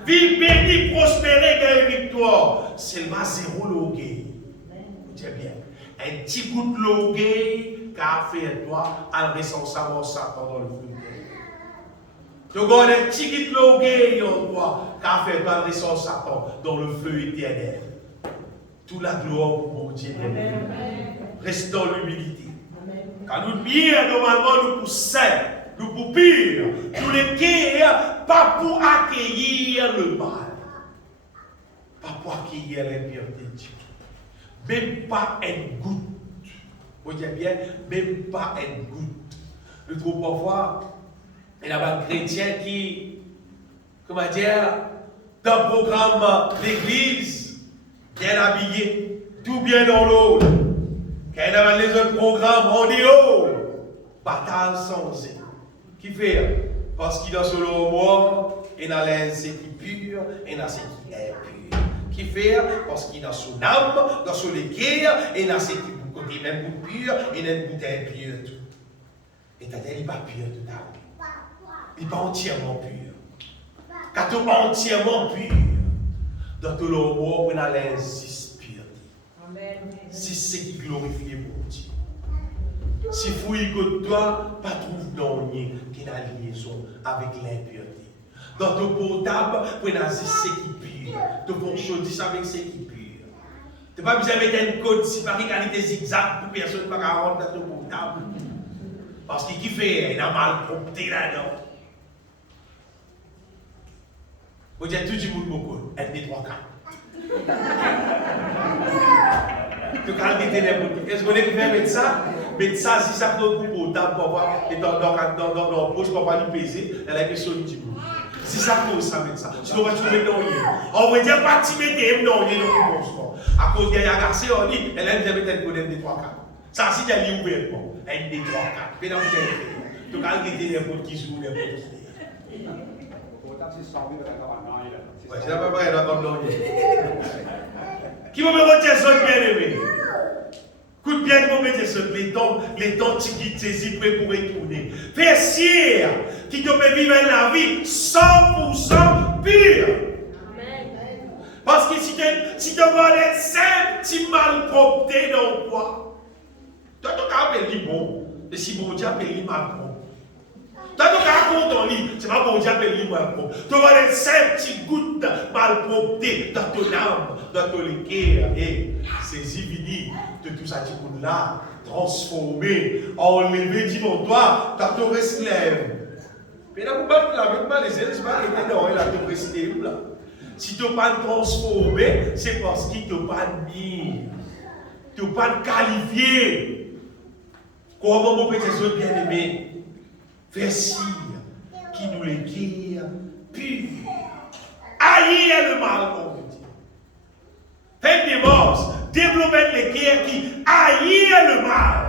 Vive béni, prospérer, gagner victoire. Seulement zéro l'orgueil. Vous dites bien, un petit coup de l'orgueil qu'a fait toi, en ressentant Satan dans le feu. Tu gardes un petit coup de l'orgueil en toi, qu'a fait toi, en ressentant Satan dans le feu éternel. Toute la gloire pour mon Dieu. Reste dans l'humilité. Quand nous prions, normalement, nous pour saint, nous pour pire, nous les guerres, pas pour accueillir le mal, pas pour accueillir l'impureté de Dieu. Même pas une goutte. Vous dites bien, même pas une goutte. Nous trouvons parfois, il y a un chrétien qui, comment dire, dans le programme d'église, bien habillé, tout bien dans l'autre. Quand il y a les autres programmes en dehors, bataille sans eux. Qui fait? Parce qu'il a sur le mort, il a l'aise qui est pur, il a ce qui est pur. Qui fait? Parce qu'il a son âme, dans son équerre, il a ce qui est côté même goût pur, il a une bouteille pure tout. Et t'as dit, il n'est pas pur tout à l'heure. Il n'est pas entièrement pur. Quand tu es entièrement pur, dans tout le mort, il a l'aise si pur. C'est ce qui glorifie mon Dieu. Si fouille que toi, pas trouve d'onnier qui a liaison avec l'impureté. Dans ton portable, pour nazi ce qui pire. Tu fonctionnes avec ce qui pire. Tu n'as pas besoin de mettre un code si par qualité zigzag pour personne ne va rentrer dans ton portable. Parce qu'il fait, il a mal prompté là-dedans. Vous dites tout le monde beaucoup, elle dit 3 4. Tu calmes tes ténèbres. Est-ce qu'on est qui fait mettre ça? Mettre ça, si ça peut être portable pour voir, et dans la poche pour voir lui peser, elle a question du monde. Si ça peut ça, mettre ça. Sinon, on va trouver dans l'île. On va dire pas timide dans l'île au commencement. À cause qu'il y a garçon, on dit, elle aime bien mettre un code des 3 4. Ça, si tu as lu ouvertement, elle dit 3 4. Mais dans le cas, tu calmes tes ténèbres qui jouent n'importe qui. Ouais, c'est pas vrai, dans l'île. Qui va me retirer son bien-aimé? Coup de bien qui va me mettre sur les temps qui saisissent prêts pour retourner. Fais sier qui te peut vivre la vie 100% pure. Parce que si tu vas être simple, si mal prompté dans toi, tu as appelé bon. Et si bon Dieu appelle mal propre. Tu as compte en lit, c'est pas bon Dieu appelle mal propre. Tu vas être simple, petit goutte mal prompté dans ton âme, dans ton équerre. Et c'est fini de tout ça, tu peux là, transformer, enlever devant toi, ta te lève. Mais là, vous ne pouvez pas les ailes, c'est pas arrêter non, la te rester là. Si tu n'as pas transformé, c'est parce qu'il ne t'a pas mis. Tu n'as pas qualifié. Comment mon petit soeur bien-aimé, faire cire qui nous les guère, pur. Haïr le mal, on veut dire. Faites des morts, développer les guerres qui haïr le mal.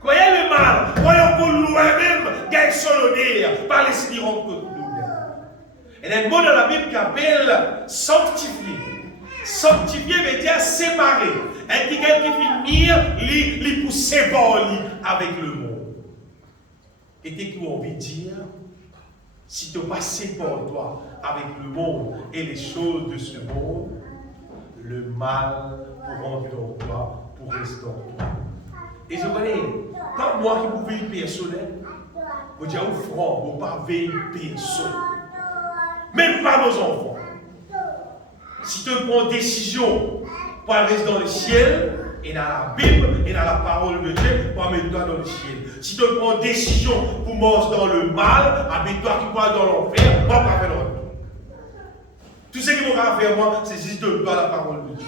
Croyez le mal, croyons que nous-mêmes gagnons son honneur par les signerons que nous. Il y a un mot dans la Bible qui appelle sanctifier. Sanctifier veut dire séparer. Un qui finir, il pour séparer avec le monde. Et tu as envie de dire, si tu passes pour toi avec le monde et les choses de ce monde, le mal pour rentrer en toi, pour rester en toi. Et je connais, pas moi qui pouvais veiller personnel, je dis aux francs, on ne pas veiller personne. Même pas nos enfants. Si tu prends une décision pour aller rester dans le ciel, et dans la Bible, et dans la parole de Dieu, pour mettre toi dans le ciel. Si tu prends une décision pour manger dans le mal, avec toi qui parles dans l'enfer, moi, pas faire l'autre. Tout ce qu'il va faire, moi, c'est juste de toi la parole de Dieu.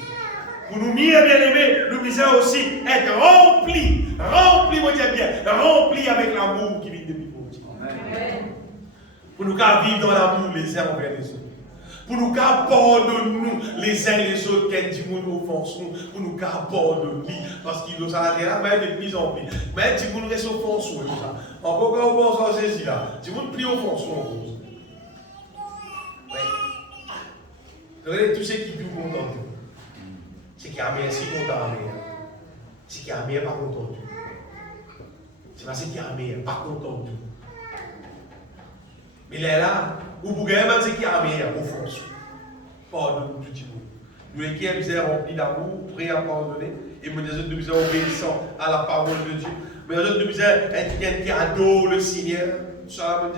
Pour nous, bien aimés, nous devons aussi être remplis, moi dis bien, remplis avec l'amour qui vient depuis vous. Pour nous vivre dans l'amour les uns envers les autres. Pour nous pardonner les uns les autres, quand du monde nous offense, pour nous pardonner. Parce qu'il nous a là, mais de plus en plus. Mais du monde reste offense, encore quand on pense en Jésus là, du monde plus offense. Regardez tous ceux qui sont contents. C'est qui a merci content. C'est qui a meilleur pas content. C'est parce qu'il y a meilleur pas content. Mais là, vous pouvez même dire qu'il y a meilleur au fond. Pardonne tout le monde. Nous, les qui sommes remplis d'amour, prêts à pardonner, et nous sommes obéissants à la parole de Dieu. Mais nous sommes être qui adore le Seigneur. Ça,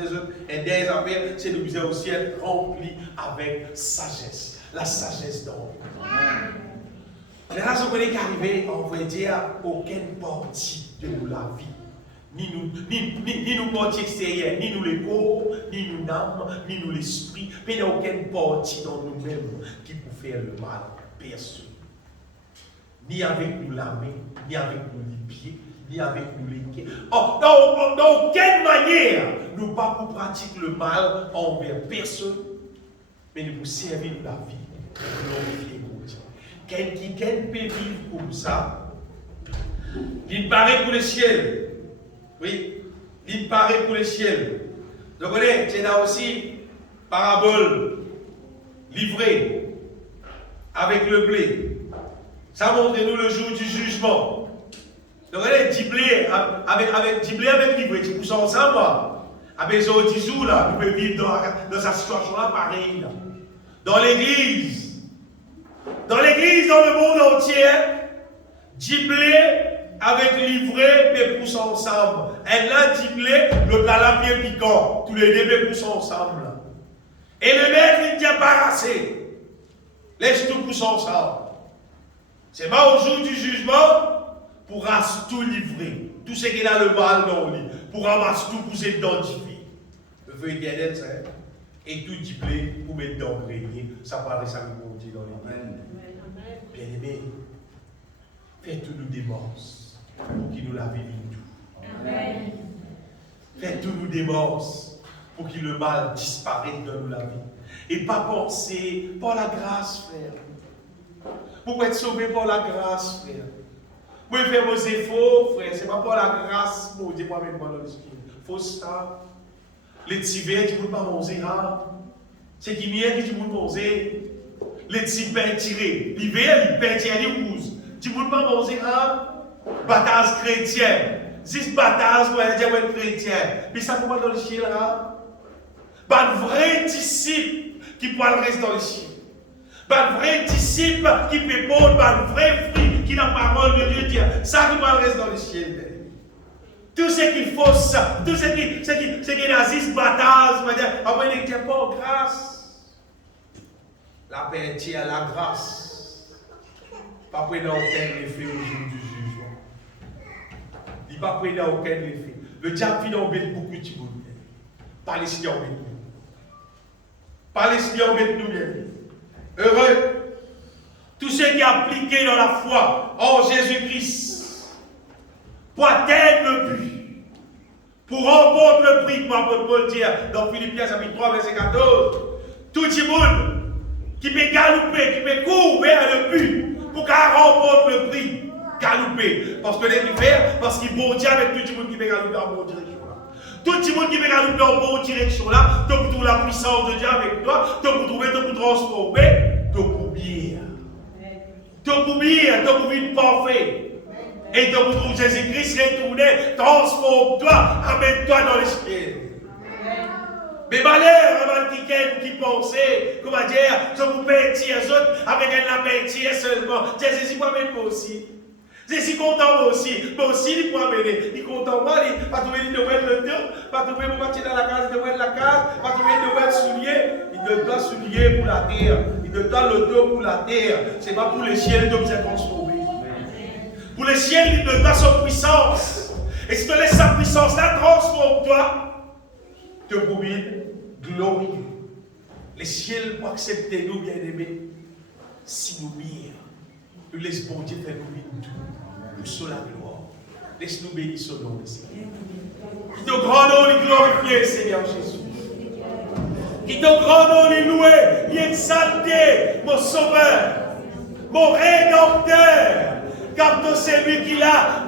et des affaires, c'est nous devons aussi être remplis avec sagesse. La sagesse d'homme. Mais là, ce qu'on est arrivé, on va dire, aucune partie de la vie. Ni nous parties extérieures, ni nous les corps, ni nous l'âme, ni nous l'esprit, mais il n'y a aucune partie dans nous-mêmes qui peut faire le mal. Personne. Ni avec nous la main, ni avec nous les pieds, ni avec nous les pieds. Oh, dans aucune manière, nous ne pas pour pratiquer le mal envers personne, mais nous pour servir la vie, glorifier Dieu. Quelqu'un peut vivre comme ça, il paraît pour le ciel. Oui, il paraît pour le ciel. Donc, vous voyez, c'est là aussi parabole livrée avec le blé. Ça montre nous le jour du jugement. Donc, vous voyez, du blé avec livré, tu pousses ensemble. Avec les autres jours, là, nous pouvons vivre dans cette situation-là pareil. Dans l'église, dans le monde entier, du blé avec livré, mais poussent ensemble. Et là, du blé, le calapier piquant. Tous les deux poussent ensemble. Et le maître, il dit pas assez. Laisse tout pousser ensemble. C'est pas au jour du jugement pour ramasser tout livrer. Tout ce qui a le mal dans le lit. Pour ramasser tout pour s'identifier. Le feu éternel, c'est. Et tout du blé pour mettre dans le grenier. Ça paraît ça nous monter dans les mains. Bien aimé, faites-nous nous démence. Pour qu'il nous la vive tout. Amen. Faites-nous démence pour que le mal disparaisse de nous la vie. Et pas penser par la grâce, frère. Pour être sauvé par la grâce, frère. Pour faire vos efforts, frère. C'est pas par la grâce, pour dire moi-même dans l'esprit. Faut ça. Les petits verres qui ne vont pas manger, c'est qui vient qui ne vont manger. Les petits pains tirés. L'hiver, les pains tirés, les rouges. Tu ne vont pas manger, bataille chrétienne. 6 batailles, on va dire chrétien. Puis ça ne peut pas dans le ciel, un vrai disciple qui peut rester dans le ciel. Un vrai disciple qui peut prendre un vrai fruit qui n'a pas parole de Dieu dire. Ça qui peut rester dans le ciel. Tout ce qui est fausse, tout ce qui est naziste, bataille, on va dire, après il n'y a pas de grâce. La paix tient à la grâce. Pas prendre aucun effet au jour du jugement. Il ne va pas prendre aucun effet. Le diable vient embêter beaucoup de monde. Palestinien embête nous. Palestinien embête nous bien. Heureux. Tous ceux qui appliquent dans la foi en Jésus-Christ pour atteindre le but, pour remporter le prix, comme l'apôtre Paul dit dans Philippiens chapitre 3, verset 14. Tout le monde qui peut galoper, qui peut courir vers le but pour qu'il remporte le prix, galoper. Parce que l'hiver, parce qu'il bon Dieu avec tout le monde qui peut galoper en bonne direction. Tout le monde qui peut galoper en bonne direction là, tu peux trouver la puissance de Dieu avec toi, tu peux trouver, tu peux transformer, tu peux bien. Tu peux bien, tu peux vivre parfait. Et tu peux trouver Jésus-Christ retourner, transforme-toi, amène-toi dans les ciels. Mais malheur, qui pensait, comment dire, je vous peintir les autres avec un peinture seulement. Jésus pas même aussi. Jésus content moi aussi. Moi aussi, il peut amener. Il content moi, il pas trouver de nouvelles le temps, pas trouver mon match dans la case, de la case, pas trouver de nouvelles souliers. Il ne doit soulier pour la terre. Il ne doit le dos pour la terre. Ce n'est pas pour les ciels que vous êtes transformés. Pour les ciels, il ne doit sa puissance. Et si tu laisses sa puissance là, transforme-toi. Te domine, glorieux. Les ciels pour accepter nous, bien-aimés, si nous mire, nous laissons bon Dieu faire nous vivre tout. Nous sommes la gloire. Laisse-nous bénir son nom, Seigneur. Qui te grand nom, les glorifier, Seigneur Jésus. Qui te grand nom, les louer, les exalter, mon sauveur, mon rédempteur, car c'est lui qui l'a.